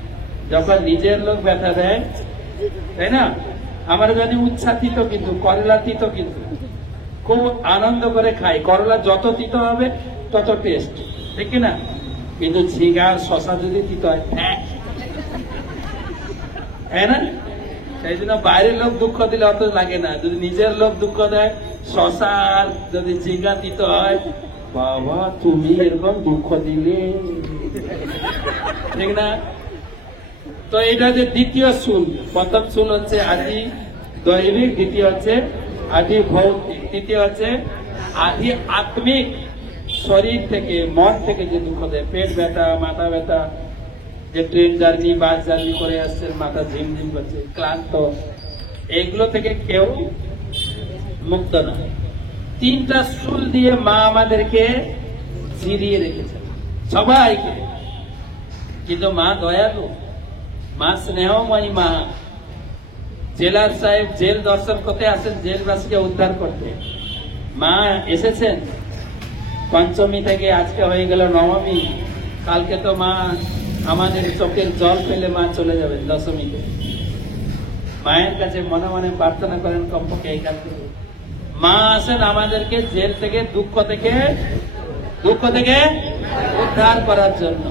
যখন নিজের লোক ব্যথা দেয়, তাই না? আমার জানি উচ্ছা তিত, কিন্তু করলা তিত, কিন্তু খুব আনন্দ করে খাই। করলা যত তিত হবে তত টেস্ট, ঠিক না? কিন্তু ঝিঙ্গা শশা যদি তিত হয়, তাই না? সেই জন্য বাইরের লোক দুঃখ দিলে অত লাগে না। যদি নিজের লোক দুঃখ দেয়, শশা আর যদি ঝিঙ্গা তিত হয়, বাবা তুমি এরকম দুঃখ দিলে, ঠিক না? তো এটা যে দ্বিতীয় শূল। প্রথম শূল হচ্ছে আদি দৈবিক, দ্বিতীয় হচ্ছে আদি ভৌতিক, তৃতীয় হচ্ছে আদি আত্মিক, শরীর থেকে, মন থেকে যে দুঃখ দেয়। পেট ব্যথা, মাথা ব্যথা, যে ট্রেন জার্নি, বাস জার্নি করে আসছেন, মাথা ঝিমঝিম করছে, ক্লান্ত, এগুলো থেকে কেউ মুক্ত না। তিনটা শূল দিয়ে মা আমাদেরকে জিরিয়ে রেখেছে, সবাইকে। কিন্তু মা দয়ালু, মা স্নেহময়ী, মা। জেলার সাহেব জেল দর্শন করতে আসেন, জেলবাসীকে উদ্ধার করতে। মা এসেছেন পঞ্চমী থেকে, আজকে হয়ে গেল নবমী, কালকে তো মা আমাদের চোখের জল ফেলে মা চলে যাবেন দশমীতে। মায়ের কাছে মনে মনে প্রার্থনা করেন, কমপক্ষে এই কাজ করে মা আসেন আমাদেরকে জেল থেকে, দুঃখ থেকে উদ্ধার করার জন্য।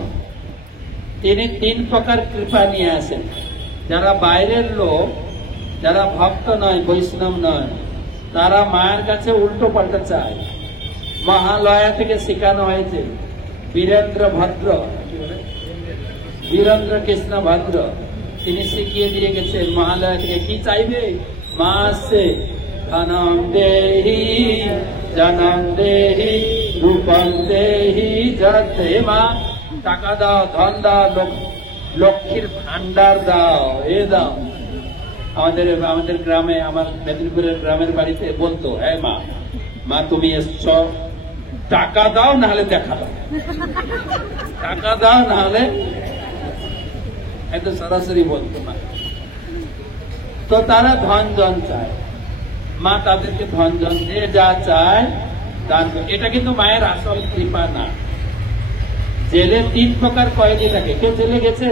তিনি তিন প্রকার কৃপা নিয়ে আসেন। যারা বাইরের লোক, যারা ভক্ত নয়, বৈষ্ণব নয়, তারা মায়ের কাছে উল্টো পাল্টা চায়। মহালয়া থেকে শেখানো হয়েছে, বীরেন্দ্র ভদ্র, বীরেন্দ্র কৃষ্ণ ভদ্র, তিনি শিখিয়ে দিয়ে গেছেন মহালয়া থেকে কি চাইবে। মা আসছে, ধনম দেহি, জনম দেহি, রূপম দেহি, যাতে মা টাকা দাও, ধন দাও, লক্ষ্মীর ভান্ডার দাও, এ দাও। আমাদের গ্রামে, আমার মেদিনীপুরের গ্রামের বাড়িতে বলতো, হ্যাঁ মা তুমি এসছ, টাকা দাও নাহলে দেখা দাও, টাকা দাও নাহলে, একদম সরাসরি বলতো মা। তো তারা ধন জন চায়, মা তাদেরকে ধন জন দিয়ে যা চায় দান করে। এটা কিন্তু মায়ের আসল কৃপা না। জেলে তিন প্রকার কয়েদি থাকে। কেউ জেলে গেছে?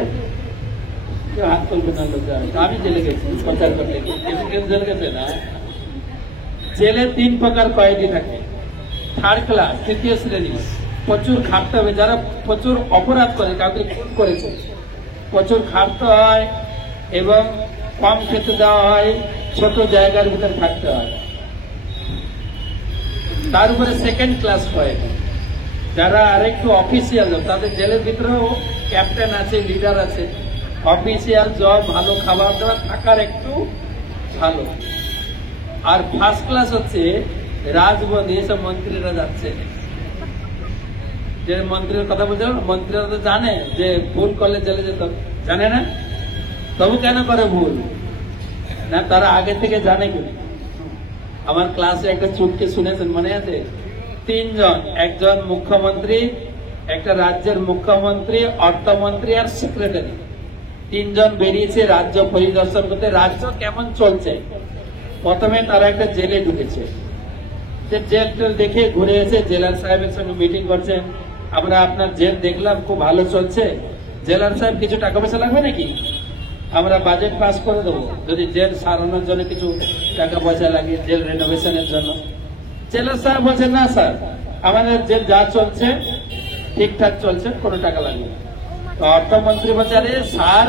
কেউ হাত তুলবে না লোক, আমি জেলে গেছি প্রচার করতে, কেউ জেলে গেছে না। জেলে 3 প্রকার কয়েদি থাকে। থার্ড ক্লাস, তৃতীয় শ্রেণী, প্রচুর খাটতে হবে, যারা প্রচুর অপরাধ করে, কাউকে খুন করেছে, প্রচুর খাটতে হয় এবং কম খেতে দেওয়া হয়, ছোট জায়গার ভিতরে থাকতে হয়। তার উপরে সেকেন্ড ক্লাস কয়েদি, যারা আরেকটু অফিসিয়াল, তাদের জেলের ভিতরেও ক্যাপ্টেন আছে, লিডার আছে, অফিসিয়াল জব, ভালো খাবার দাবার, থাকার একটু ভালো। আর ফার্স্ট ক্লাস হচ্ছে রাজবন্দী, এসব মন্ত্রীরা যাচ্ছে, যে মন্ত্রীর কথা বলছে, মন্ত্রীরা তো জানে যে ভুল করলে জেলে যেত, জানে না? তবু কেন করে ভুল? না, তারা আগে থেকে জানে কি? আমার ক্লাসে একটা চুটকে শুনেছেন, মনে আছে? 3 জন, একজন মুখ্যমন্ত্রী, একটা রাজ্যের মুখ্যমন্ত্রী, অর্থমন্ত্রী আর সেক্রেটারি, 3 জন বেরিয়েছে রাজ্য পরিদর্শন করতে, রাজ্য কেমন চলছে। প্রথমে তারা একটা জেলে ঢুকেছে, জেল টেল দেখে ঘুরে এসে জেলার সাহেবের সঙ্গে মিটিং করছেন, আমরা আপনার জেল দেখলাম খুব ভালো চলছে, জেলার সাহেব কিছু টাকা পয়সা লাগবে নাকি? আমরা বাজেট পাস করে দেবো যদি জেল সারানোর জন্য কিছু টাকা পয়সা লাগে, জেল রেনোভেশনের জন্য। জেলার সাহেব বলছেন, না স্যার, আমাদের জেল যা চলছে ঠিকঠাক চলছে, কোনো টাকা লাগবে না। তো অর্থমন্ত্রী বলছে, আরে স্যার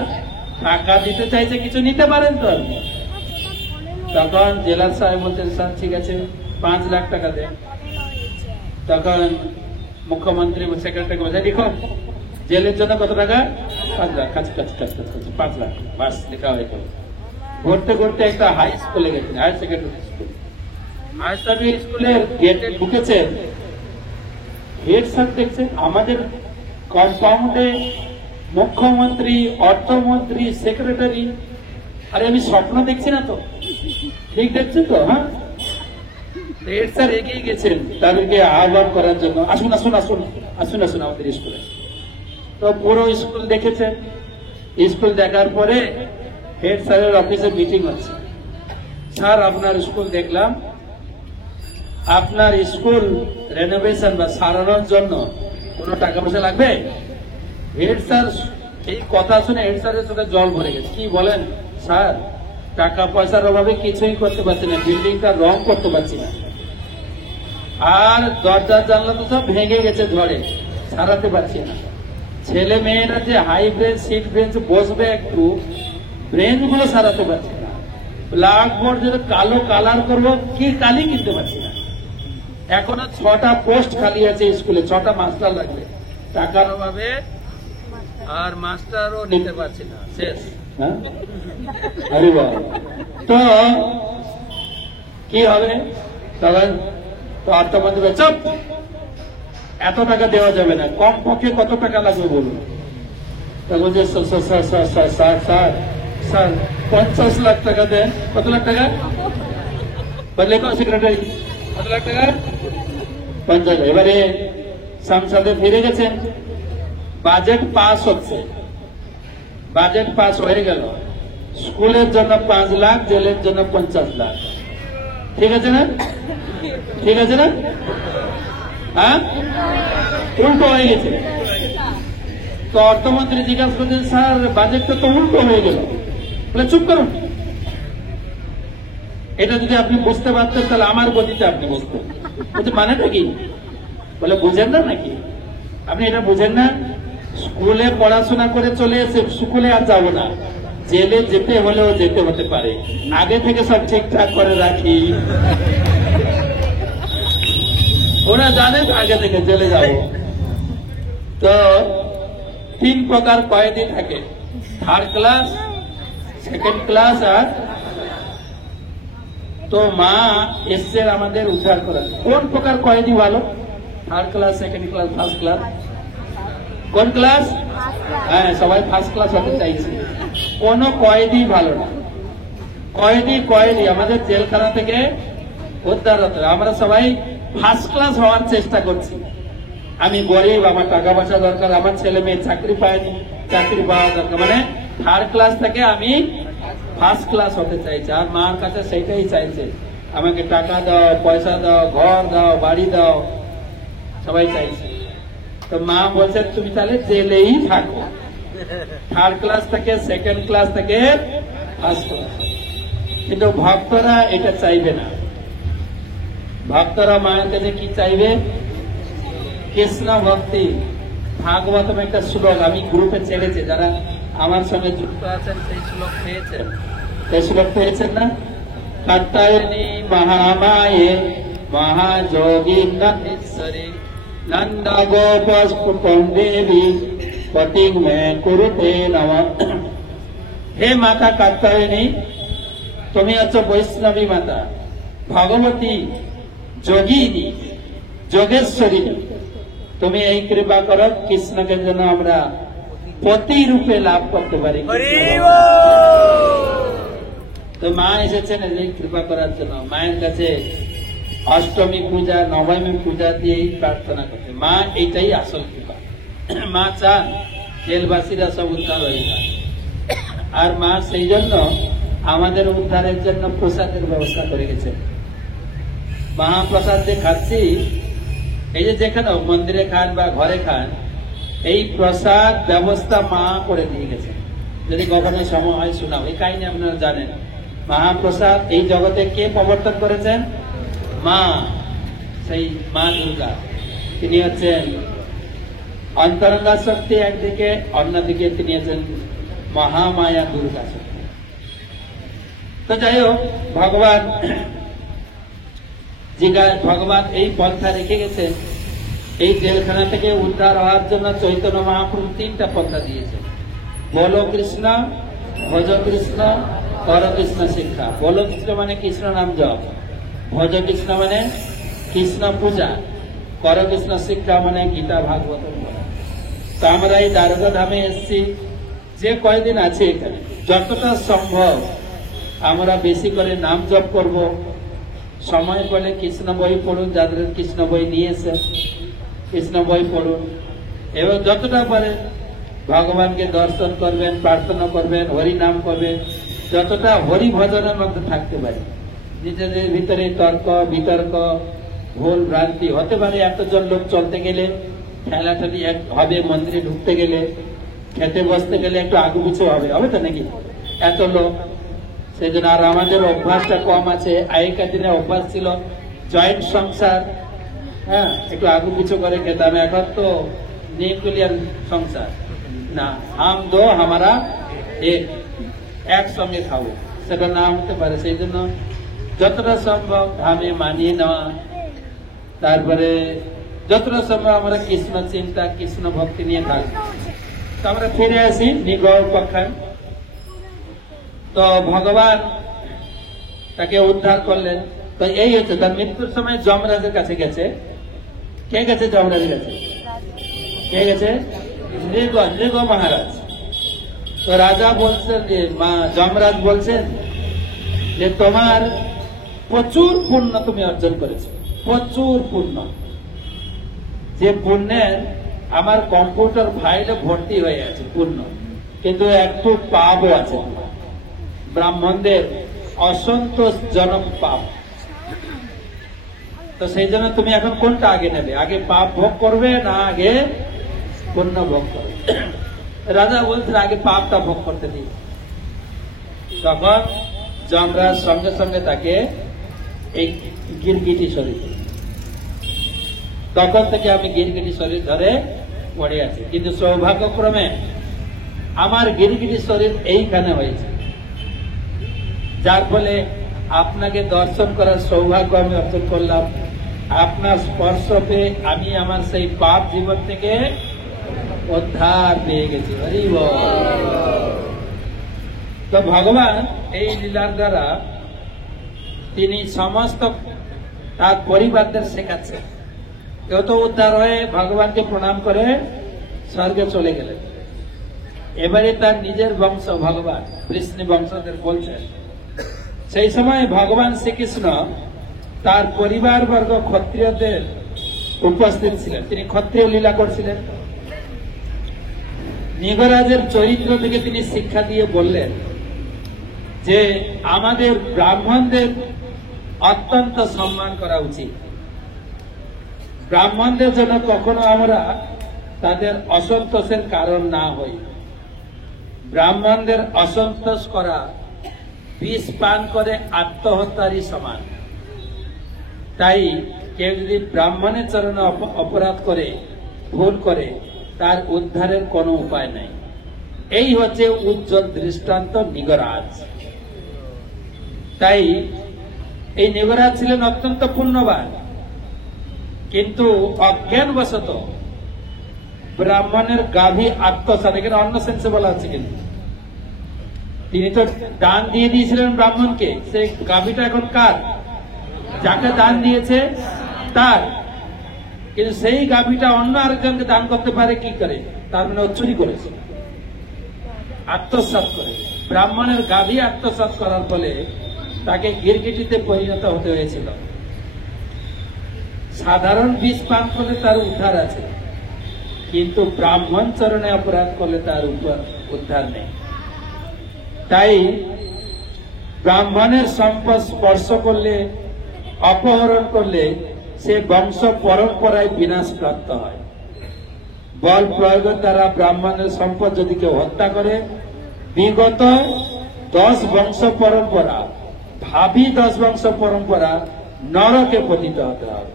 টাকা দিতে চাইছে, কিছু নিতে পারেন তো আপনি। তখন জেলার সাহেব বলছেন, স্যার ঠিক আছে 5 লাখ টাকা দেন। তখন মুখ্যমন্ত্রী সেক্রেটারি বলছে, লিখো জেলের জন্য কত টাকা? 5 লাখ। 5 লাখ, বাস লেখা হয়ে গেল। ঘুরতে ঘুরতে একটা হাই স্কুলে গেছেন, higher secondary school. Higher secondary স্কুলের গেটে ঢুকেছেন, হেড স্যার দেখছেন আমাদের কম্পাউন্ডে মুখ্যমন্ত্রী, অর্থমন্ত্রী, সেক্রেটারি। আরে আমি স্বপ্ন দেখছি না তো? ঠিক দেখছি তো? হ্যাঁ, হেড স্যার এগিয়ে গেছেন তাদেরকে আহ্বান করার জন্য, আসুন আসুন আসুন আসুন আসুন আমাদের স্কুলে। তো পুরো স্কুল দেখেছেন। স্কুল দেখার পরে হেড স্যারের অফিসে মিটিং হচ্ছে, স্যার আপনার স্কুল দেখলাম, আপনার স্কুল রেনোভেশন বা সারানোর জন্য কোনো টাকা পয়সা লাগবে? হেড স্যার এই কথা শুনে হেড স্যারের চোখে জল ভরে গেছে। কি বলেন স্যার, টাকা পয়সার অভাবে কিছুই করতে পারছি না, বিল্ডিংটা রং করতে পারছি না, আর দরজা জানলা তো সব ভেঙে গেছে ঝড়ে, সারাতে পারছি না। ছেলে মেয়েরা যে হাই ব্রেঞ্চ সিট বেঞ্চ বসবে, একটু ব্রেঞ্চ গুলো সারাতে পারছি না। ব্ল্যাকবোর্ড যদি কালো কালার করবো, কি কালি কিনতে পারছি না। এখনো 6টা পোস্ট খালি আছে স্কুলে, 6টা মাস্টার লাগবে, টাকার অভাবে আর মাস্টারও নিতে পারছি না, শেষ। আরে বাবা, তো কি হবে তখন? তো অর্থমন্ত্রী চুপ, এত টাকা দেওয়া যাবে না, কম পক্ষে কত টাকা লাগবে বলুন। তা বলছে, স্যার 50 লাখ টাকা দেন। কত লাখ টাকা বললে? সেক্রেটারি কত লাখ টাকা? 50। এবারে সংসদে ফিরে গেছেন, বাজেট পাস হচ্ছে, বাজেট পাস হয়ে গেল, স্কুলের জন্য 5 লাখ, জেলের জন্য 50 লাখ। ঠিক আছে না? ঠিক আছে না? হ্যাঁ, উল্টো হয়ে গেছে। তো অর্থমন্ত্রী জিজ্ঞাসা করছেন, স্যার বাজেটটা তো উল্টো হয়ে গেল। বলে, চুপ করুন, এটা যদি আপনি বুঝতে পারতেন তাহলে আমার গতিতে আপনি বুঝতেন। বলছে, মানেটা কি? বলে, বুঝেন না নাকি? আপনি এটা বুঝেন না? স্কুলে পড়াশোনা করে চলে এসে স্কুলে আর যাবো না, জেলে যেতে হলেও যেতে হতে পারে, আগে থেকে সব ঠিকঠাক করে রাখি। ওরা জানে আগে থেকে জেলে যাব। তো 3 প্রকার কয়েদি থাকে, থার্ড ক্লাস, সেকেন্ড ক্লাস আর। তো মা এসছেন আমাদের উদ্ধার করার। কোন প্রকার কয়েদি ভালো? Third class, second class, first class? কোন ক্লাস? হ্যাঁ, সবাই ফার্স্ট ক্লাস হতে চাইছে। কোন কয়েদি ভালো না। কয়েদি কয়েদি আমাদের জেলখানা থেকে উদ্ধার হতে, আমরা সবাই ফার্স্ট ক্লাস হওয়ার চেষ্টা করছি। আমি গরিব, আমার টাকা পয়সা দরকার, আমার ছেলে মেয়ে চাকরি পায়নি, চাকরি পাওয়া দরকার, মানে থার্ড ক্লাস থেকে আমি ফার্স্ট ক্লাস হতে চাইছে। আর মার কাছে সেটাই চাইছে, আমাকে টাকা দাও, পয়সা দাও, ঘর দাও, বাড়ি দাও, সবাই চাইছে। তো মা বলছে, তুমি তাহলে জেলেই থাকো। থার্ড ক্লাস থেকে সেকেন্ড ক্লাস থেকে ফার্স্ট ক্লাস। কিন্তু ভক্তরা এটা চাইবে না। ভক্তরা মায়ের কাছে কি চাইবে? কৃষ্ণ ভক্তি। ভাগবতম একটা শ্লোক আমি গ্রুপে ছেড়েছি, যারা আমার সঙ্গে যুক্ত আছেন সেই শ্লোক পেয়েছেন। সেই শ্লোক পেয়েছেন না? কাত্তায়নী মহামায়ে মহাযোগী নন্দেশ্বরী নন্দ গোপস্পুপম দেবী পতিং মে কুরুতে নমঃ। হে মাতা কাত্তায়নী, তুমি হচ্ছ বৈষ্ণবী মাতা, ভগবতী, যোগিনী, যোগেশ্বরী। তুমি এই কৃপা করো কৃষ্ণকে যেন আমরা পতি রূপে লাভ করতে পারি। তো মা এসেছেন এই কৃপা করার জন্য। মায়ের কাছে অষ্টমী পূজা নবমী পূজা দিয়েই প্রার্থনা করতে। মা এইটাই আসল কৃপা। মা চান জেলবাসীরা সব উদ্ধার হয়ে যায়, আর মা সেই জন্য আমাদের উদ্ধারের জন্য প্রসাদের ব্যবস্থা করে গেছে। মহাপ্রসাদ যে খাচ্ছি, এই যে যেখানেও মন্দিরে খান বা ঘরে খান, এই প্রসাদ ব্যবস্থা মা করে দিয়ে গেছে। যদি কখনো সময় হয় শোনাও, এই কাহিনী আপনারা জানেন। মহাপ্রসাদ এই জগতে কে প্রবর্তন করেছেন? মা, সেই মা দুর্গা। তিনি হচ্ছেন অন্তরঙ্গা শক্তি একদিকে, অন্যদিকে তিনি হচ্ছেন মহামায়া দুর্গা শক্তি। তো যাই হোক, ভগবান এই পন্থা রেখে গেছেন। এই জেলখানা থেকে উদ্ধার হওয়ার জন্য চৈতন্য মহাপ্রভু তিনটা পন্থা দিয়েছেন। বলো কৃষ্ণ, ভজ কৃষ্ণ, কর কৃষ্ণ শিক্ষা। বলো কৃষ্ণ মানে কৃষ্ণ নাম জপ, ভজ কৃষ্ণ মানে কৃষ্ণ পূজা, কর কৃষ্ণ শিক্ষা মানে গীতা ভাগবত পড়া। তো আমরা এই দ্বারকা ধামে এসেছি, যে কয়দিন আছে এখানে যতটা সম্ভব আমরা বেশি করে নাম জপ করব। সময় পেলে কৃষ্ণ বই পড়ুন, যাদের কৃষ্ণ বই নিয়েছে কৃষ্ণ বই পড়ুন, এবং যতটা পারে ভগবানকে দর্শন করবেন, প্রার্থনা করবেন, হরি নাম করবেন। যতটা হরি ভজনের মধ্যে থাকতে পারে, নিজেদের ভিতরে তর্ক বিতর্ক ভুল ভ্রান্তি হতে পারে। এতজন লোক চলতে গেলে ঠেলাঠেলি হবে, মন্দিরে ঢুকতে গেলে, খেতে বসতে গেলে একটু আগু পিছু হবে, হবে তো নাকি? এত লোক, সেই জন্য। আর আমাদের অভ্যাসটা কম আছে। আগেকার দিনে অভ্যাস ছিল জয়েন্ট সংসার, হ্যাঁ, একটু আগু পিছু করে খেতাম। এখন তো নিউক্লিয়ার সংসার না, হাম দো হামারা একসঙ্গে খাবো, সেটা না হতে পারে। সেই জন্য যতটা সম্ভব ধামে মানিয়ে নেওয়া, তারপরে যতটা সম্ভব আমরা কৃষ্ণ চিন্তা কৃষ্ণ ভক্তি নিয়ে থাকবো। তো আমরা ফিরে আসি নিগড় পক্ষান। তো ভগবান তাকে উদ্ধার করলেন। তো এই হচ্ছে তার মৃত্যুর সময় যমরাজের কাছে গেছে। কে গেছে যমরাজের কাছে? কে গেছে? নৃগ মহারাজ। তো রাজা বলছেন যে, যমরাজ বলছেন যে তোমার প্রচুর পুণ্য তুমি অর্জন করেছো, প্রচুর পুণ্য। যে পুণ্যের আমার কম্পিউটার ফাইলে ভর্তি হয়ে আছে পুণ্য, কিন্তু একটু পাপও আছে। ব্রাহ্মণদের অসন্তোষজনক পাপ। তো সেই জন্য তুমি এখন কোনটা আগে নেবে? আগে পাপ ভোগ করবে না আগে পুণ্য ভোগ করবে? রাজা বলছেন আগে পাপটা ভোগ করতে দিই। তখন যমরাজ সঙ্গে সঙ্গে তাকে এই গিরগিটি শরীর, তখন থেকে আমি গিরগিটি শরীর ধরে পড়ে আছি। কিন্তু সৌভাগ্যক্রমে আমার গিরগিটি শরীর এইখানে হয়েছে, যার ফলে আপনাকে দর্শন করার সৌভাগ্য আমি অর্জন করলাম। আপনার স্পর্শ পেয়ে আমি আমার সেই পাপ জীবন থেকে উদ্ধার পেয়ে গেছি। হরি বল। তো ভগবান এই লীলার দ্বারা তিনি সমস্ত তার পরিবারদের শেখাচ্ছেন। কেউ তো উদ্ধার হয়ে ভগবানকে প্রণাম করে স্বর্গে চলে গেলেন। এবারে তার নিজের বংশ ভগবান কৃষ্ণ বংশদের বলছেন, সেই সময় ভগবান শ্রীকৃষ্ণ তার পরিবারবর্গ ক্ষত্রিয়দের উপস্থিত ছিলেন। তিনি ক্ষত্রিয় লীলা করছিলেন। নিগরাজের চরিত্র থেকে তিনি শিক্ষা দিয়ে বললেন যে আমাদের ব্রাহ্মণদের অত্যন্ত সম্মান করা উচিত। ব্রাহ্মণদের জন্য কখনো আমরা তাদের অসন্তোষের কারণ না হই। ব্রাহ্মণদের অসন্তোষ করা বিষ পান করে আত্মহত্যারই সমান। তাই কেউ যদি ব্রাহ্মণের চরণে অপরাধ করে, ভুল করে, তার উদ্ধারের কোনো উপায় নাই। এই হচ্ছে উজ্জ্বল দৃষ্টান্ত নিগরাজ। তাই এই নিগরাজ ছিলেন অত্যন্ত পুণ্যবান, কিন্তু অজ্ঞানবশত ব্রাহ্মণের গাভী আত্মসাৎ, এখানে অন্য সেন্সে বলা হচ্ছে, কিন্তু তিনি তো দান দিয়ে দিয়েছিলেন ব্রাহ্মণকে, সেই গাভীটা এখন কার? যাকে দান দিয়েছে তার। কিন্তু সেই গাভীটা অন্য আরেকজনকে দান করতে পারে কি করে? তার মানে চুরি করেছে, আত্মসাৎ করে। ব্রাহ্মণের গাভী আত্মসাৎ করার ফলে তাকে গিরগিটিতে পরিণত হতে হয়েছিল। সাধারণ বিষ পান করলে তার উদ্ধার আছে, কিন্তু ব্রাহ্মণ চরণে অপরাধ করলে তার উদ্ধার নেই। তাই ব্রাহ্মণের সম্পদ স্পর্শ করলে, অপহরণ করলে সে বংশ পরম্পরায় বিনাশ প্রাপ্ত হয়। বল প্রয়োগের দ্বারা ব্রাহ্মণের সম্পদ যদি কেউ হত্যা করে, বিগত 10 বংশ পরম্পরা, ভাবি 10 বংশ পরম্পরা নরকে পতিত হতে হবে।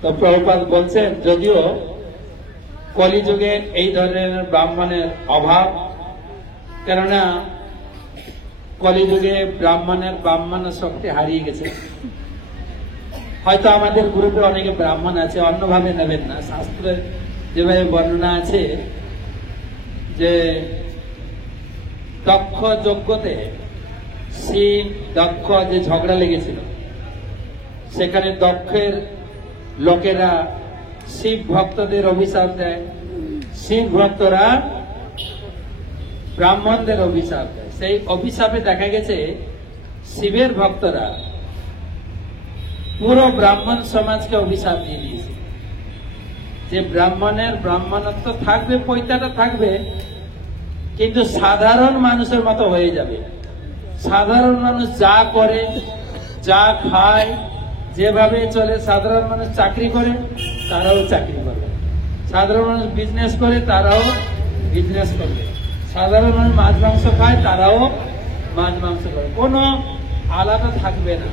তো প্রভুপাদ বলছেন, যদিও কলিযুগে এই ধরনের ব্রাহ্মণের অভাব, কেননা কলিযুগে ব্রাহ্মণের শক্তি হারিয়ে গেছে। হয়তো আমাদের গ্রুপে অনেকে ব্রাহ্মণ আছে, অন্যভাবে নেবেন না। শাস্ত্রে যেভাবে বর্ণনা আছে যে দক্ষ যজ্ঞতে শিব দক্ষ যে ঝগড়া লেগেছিল, সেখানে দক্ষের লোকেরা শিব ভক্তদের অভিশাপ দেয়, শিব ভক্তরা ব্রাহ্মণদের অভিশাপ দেয়। সেই অভিশাপে দেখা গেছে শিবের ভক্তরা পুরো ব্রাহ্মণ সমাজকে অভিশাপ দিয়ে দিয়েছে যে ব্রাহ্মণের ব্রাহ্মণত্ব থাকবে, পৈতাটা থাকবে, কিন্তু সাধারণ মানুষের মতো হয়ে যাবে। সাধারণ মানুষ যা করে, যা খায়, যেভাবে চলে, সাধারণ মানুষ চাকরি করে তারাও চাকরি করবে, সাধারণ মানুষ বিজনেস করে তারাও বিজনেস করবে, সাধারণ মানুষ মাছ মাংস খায় তারাও মাছ মাংস করে, কোনো আলাদা থাকবে না।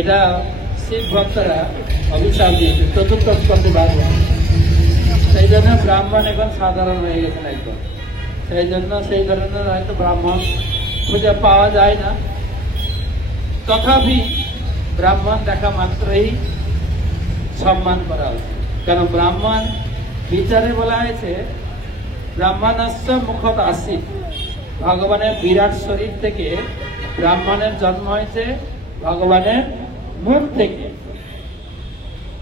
এটা শিব ভক্তরা অভিশাপ দিয়েছে ৪র্থ স্কন্ধে বাড়বে। সেই জন্য ব্রাহ্মণ এখন সাধারণ হয়ে গেছেন একদম। সেই জন্য সেই ধরনের হয়তো ব্রাহ্মণ খুঁজে পাওয়া যায় না। তথাপি ব্রাহ্মণ দেখা মাত্রই সম্মান করা উচিত। কেন ব্রাহ্মণ বিচারে বলা হয়েছে ব্রাহ্মণস্য মুখত আসিত, ভগবানের বিরাট শরীর থেকে ব্রাহ্মণের জন্ম হয়েছে ভগবানের মুখ থেকে।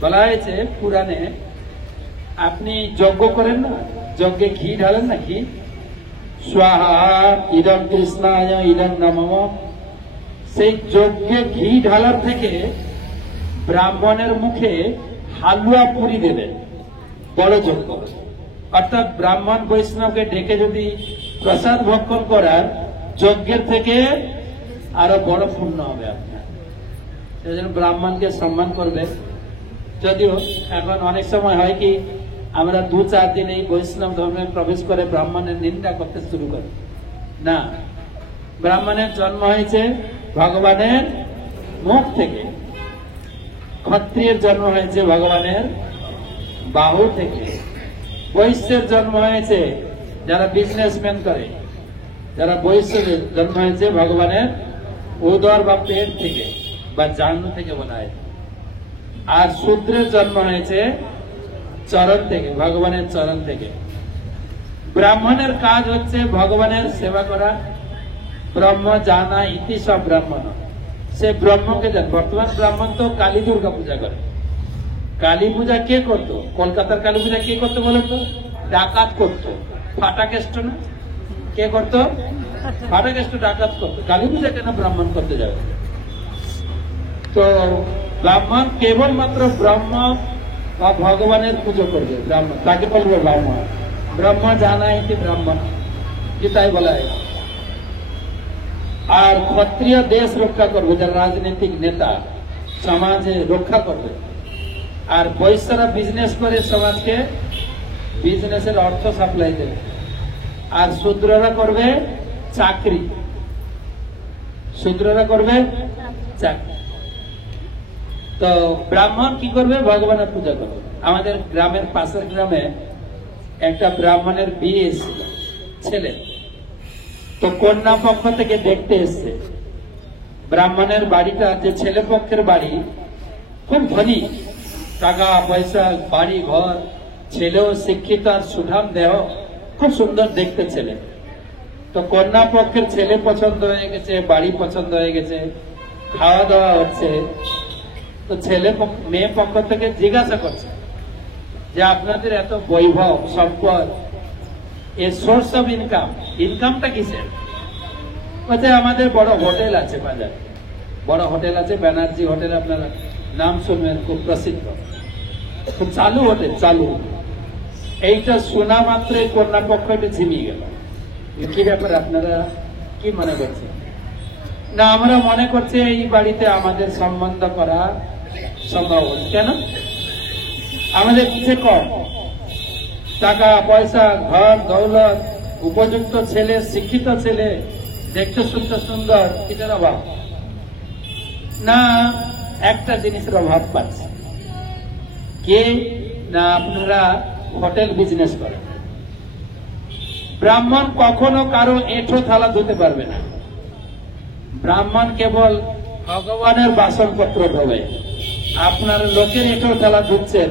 বলা হয়েছে পুরাণে, আপনি যজ্ঞ করেন না, যজ্ঞে ঘি ঢালেন না, ঘি স্বাহা ইদম কৃষ্ণায় ইদম নমঃ, সেই যজ্ঞে ঘি ঢালার থেকে ব্রাহ্মণের মুখে হালুয়া পুরি দেবেন, বড় যজ্ঞ। অর্থাৎ ব্রাহ্মণ বৈষ্ণবকে ডেকে যদি প্রসাদ ভক্ষণ করার, যজ্ঞের থেকে আরো বড় পুণ্য হবে আপনার। সেই জন্য ব্রাহ্মণকে সম্মান করবে। যদিও এখন অনেক সময় হয় কি, আমরা 2-4 দিন এই বৈষ্ণব ধর্মে প্রবেশ করে ব্রাহ্মণের নিন্দা করতে শুরু করি। না, ব্রাহ্মণের জন্ম হয়েছে ভগবানের মুখ থেকে, ক্ষত্রিয়ের জন্ম হয়েছে ভগবানের বাহু থেকে, বৈশ্যের জন্ম হয়েছে যারা বিজনেসম্যান করে, যারা বৈশ্যের জন্ম হয়েছে ভগবানের উদর বা পেট থেকে বা জাহ্নু থেকে বলা হয়। আর শূদ্রের জন্ম হয়েছে চরণ থেকে, ভগবানের চরণ থেকে। ব্রাহ্মণের কাজ হচ্ছে ভগবানের সেবা করা। ব্রহ্ম জানা ইতি সব ব্রাহ্মণ, সে ব্রহ্মকে জান। বর্তমান ব্রাহ্মণ তো কালী দুর্গা পূজা করে। কালী পূজা কে করতো? কলকাতার কালী পূজা কে করতো বলেন তো? ডাকাত করতো। ফাটাকেষ্ট না, কে করতো? ফাটাকেষ্ট ডাকাত করতো। কালী পূজা কেন ব্রাহ্মণ করতে যাবে? তো ব্রাহ্মণ কেবলমাত্র ব্রহ্ম বা ভগবানের পুজো করবে ব্রাহ্মণ, তাকে বলবে ব্রাহ্মণ। ব্রহ্ম জানা ইতি ব্রাহ্মণ, গীতায় বলা হয়। আর ক্ষত্রিয় দেশ রক্ষা করবে, যারা রাজনৈতিক নেতা সমাজে রক্ষা করবে। আর বৈশ্যরা বিজনেস করে সমাজকে বিজনেসের অর্থ সাপ্লাই দেবে। আর শূদ্ররা করবে চাকরি। শূদ্ররা করবে চাকরি। তো ব্রাহ্মণ কি করবে? ভগবানের পূজা করবে। আমাদের গ্রামের পাশের গ্রামে একটা ব্রাহ্মণের বিয়ে এসেছিল, ছেলে। তো কন্যা পক্ষ থেকে দেখতে এসছে। ব্রাহ্মণের বাড়িটা, যে ছেলে পক্ষের বাড়ি, খুব ধনী, টাকা পয়সা, বাড়ি ঘর, ছেলেও শিক্ষিত আর সুঠাম দেহ, খুব সুন্দর দেখতে ছেলে। তো কন্যা পক্ষের ছেলে পছন্দ হয়ে গেছে, বাড়ি পছন্দ হয়ে গেছে, খাওয়া দাওয়া হচ্ছে। তো ছেলে মেয়ে পক্ষ থেকে জিজ্ঞাসা করছে যে আপনাদের এত বৈভব সম্পদ, এর সোর্স অফ ইনকাম, ইনকামটা কিসের? বলছে আমাদের বড় হোটেল আছে বাজারে, বড় হোটেল আছে, ব্যানার্জি হোটেল, আপনারা নাম শুনবেন, খুব প্রসিদ্ধ, খুব চালু হোটেল, চালু। এইটা শোনা মাত্রই কন্যা পক্ষ একটু ঝিমিয়ে গেল। কি ব্যাপার, আপনারা কি মনে করছেন? না, আমরা মনে করছি এই বাড়িতে আমাদের সম্বন্ধ করা সম্ভব। কেন? আমাদের কিছু কম, টাকা পয়সা, ঘর দৌলত, উপযুক্ত ছেলে, শিক্ষিত ছেলে, দেখতে শুনতে সুন্দর, কিছুর অভাব না। একটা জিনিসের অভাব পাচ্ছে, কে না আপনারা হোটেল বিজনেস করেন। ব্রাহ্মণ কখনো কারো এঁঠো থালা ধুতে পারবে না। ব্রাহ্মণ কেবল ভগবানের বাসনপত্র ধোবে। আপনার লোকের এঁঠো থালা ধুচ্ছেন,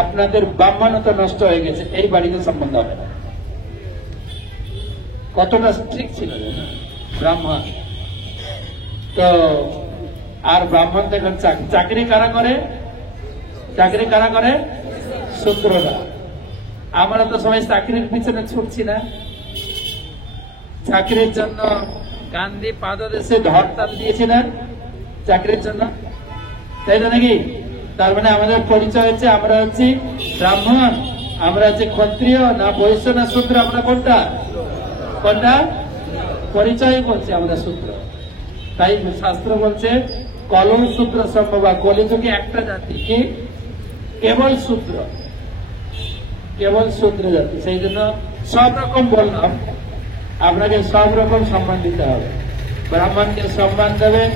আপনাদের ব্রাহ্মণতা নষ্ট হয়ে গেছে, এই বাড়িতে সম্বন্ধ হবে না। কতটা স্ট্রিক্ট ছিল ব্রাহ্মণ। তো আর ব্রাহ্মণ দেখেন চাকরি কারা করে? চাকরি কারা করে? শূদ্ররা। আমরা তো সবাই চাকরির পিছনে ছুটছি না। চাকরির জন্য গান্ধী পাদদেশে হরতাল দিয়েছি না চাকরির জন্য, তাই তো নাকি? তার মানে আমাদের পরিচয় হচ্ছে আমরা হচ্ছি ব্রাহ্মণ, আমরা হচ্ছে ক্ষত্রিয় না বৈশ্য না শূদ্র? আমরা কোনটা কোনটা পরিচয় করছি আমরা শূদ্র। তাই শাস্ত্র বলছে কলম শূদ্র সম্ভব, কলিযুগে একটা জাতি কি? কেবল শূদ্র, কেবল শূদ্র জাতি। সেই জন্য সব রকম বললাম, আপনাকে সব রকম সম্মান দিতে হবে। ব্রাহ্মণকে সম্মান দেবেন,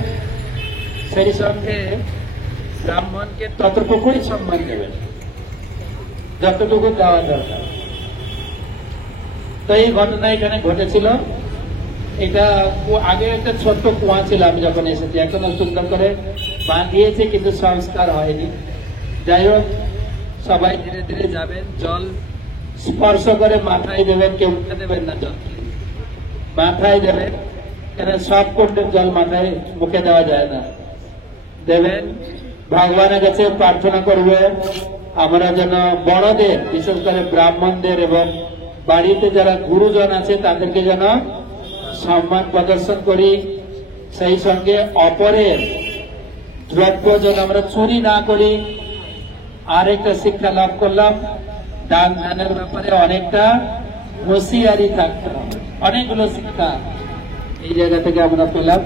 সেই সঙ্গে ব্রাহ্মণকে ততটুকুই সম্মান দেবেন যতটুকু দেওয়া দরকার। তো এই ঘটনা এখানে ঘটেছিল। এটা আগে একটা ছোট্ট কুয়া ছিল, আমি যখন এসেছি, এখনো সুন্দর করে বাঁধিয়েছে, কিন্তু সংস্কার হয়নি। যাই হোক, সবাই ধীরে ধীরে যাবেন, জল স্পর্শ করে মাথায় দেবেন, কেউ উঠে দেবেন না, জল মাথায় দেবেন। কেন সব কুণ্ডের জল মাথায় মুখে দেওয়া যায় না, দেবেন। ভগবানের কাছে প্রার্থনা করবেন আমরা যেন বড়দের, বিশেষ করে ব্রাহ্মণদের এবং বাড়িতে যারা গুরুজন আছে তাদেরকে যেন সম্মান প্রদর্শন করি। সেই সঙ্গে অপরের দ্রব্য যেন আমরা চুরি না করি। আর একটা শিক্ষা লাভ করলাম, দান ধ্যানের ব্যাপারে অনেকটা হুঁশিয়ারি থাকতে হবে। অনেকগুলো শিক্ষা এই জায়গা থেকে আমরা পেলাম।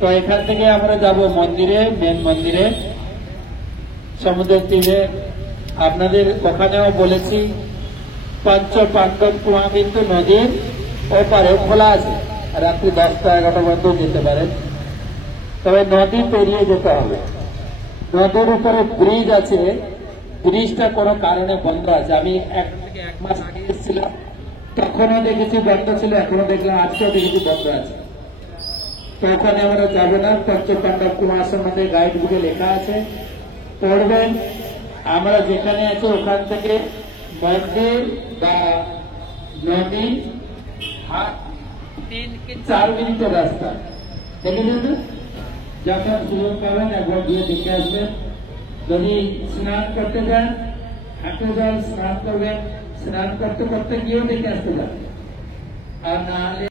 তো এখান থেকে আমরা যাব মন্দিরে, মেন মন্দিরে, সমুদ্রের তীরে। আপনাদের ওখানেও বলেছি পঞ্চ পাণ্ডব কুয়া কিন্তু নদীর ওপারে খোলা আছে, রাত্রি 10টা 11টা পর্যন্ত যেতে পারেন। তবে নদী পেরিয়ে যেতে হবে। নদীর উপরে ব্রিজ আছে, ব্রিজটা কোনো কারণে বন্ধ আছে। আমি এক থেকে এক মাস আগে এসেছিলাম, তখনও দেখেছি বন্ধ ছিল, এখনো দেখলাম, আজকেও দেখেছি বন্ধ আছে। তো ওখানে আমরা যাবো না। পঞ্চপাণ্ডব কুয়া সম্বন্ধে গাইড বুকে লেখা আছে, পড়বেন। আমরা যেখানে আছি ওখান থেকে মন্দির বা নদী 3 কি 4 মিনিটের রাস্তা। দেখেছেন? যখন সুযোগ পাবেন একবার গিয়ে দেখে আসবেন। যদি স্নান করতে যান, হাঁটু জল স্নান করবেন, স্নান করতে করতে গিয়েও দেখে আসতে যাবেন। আর না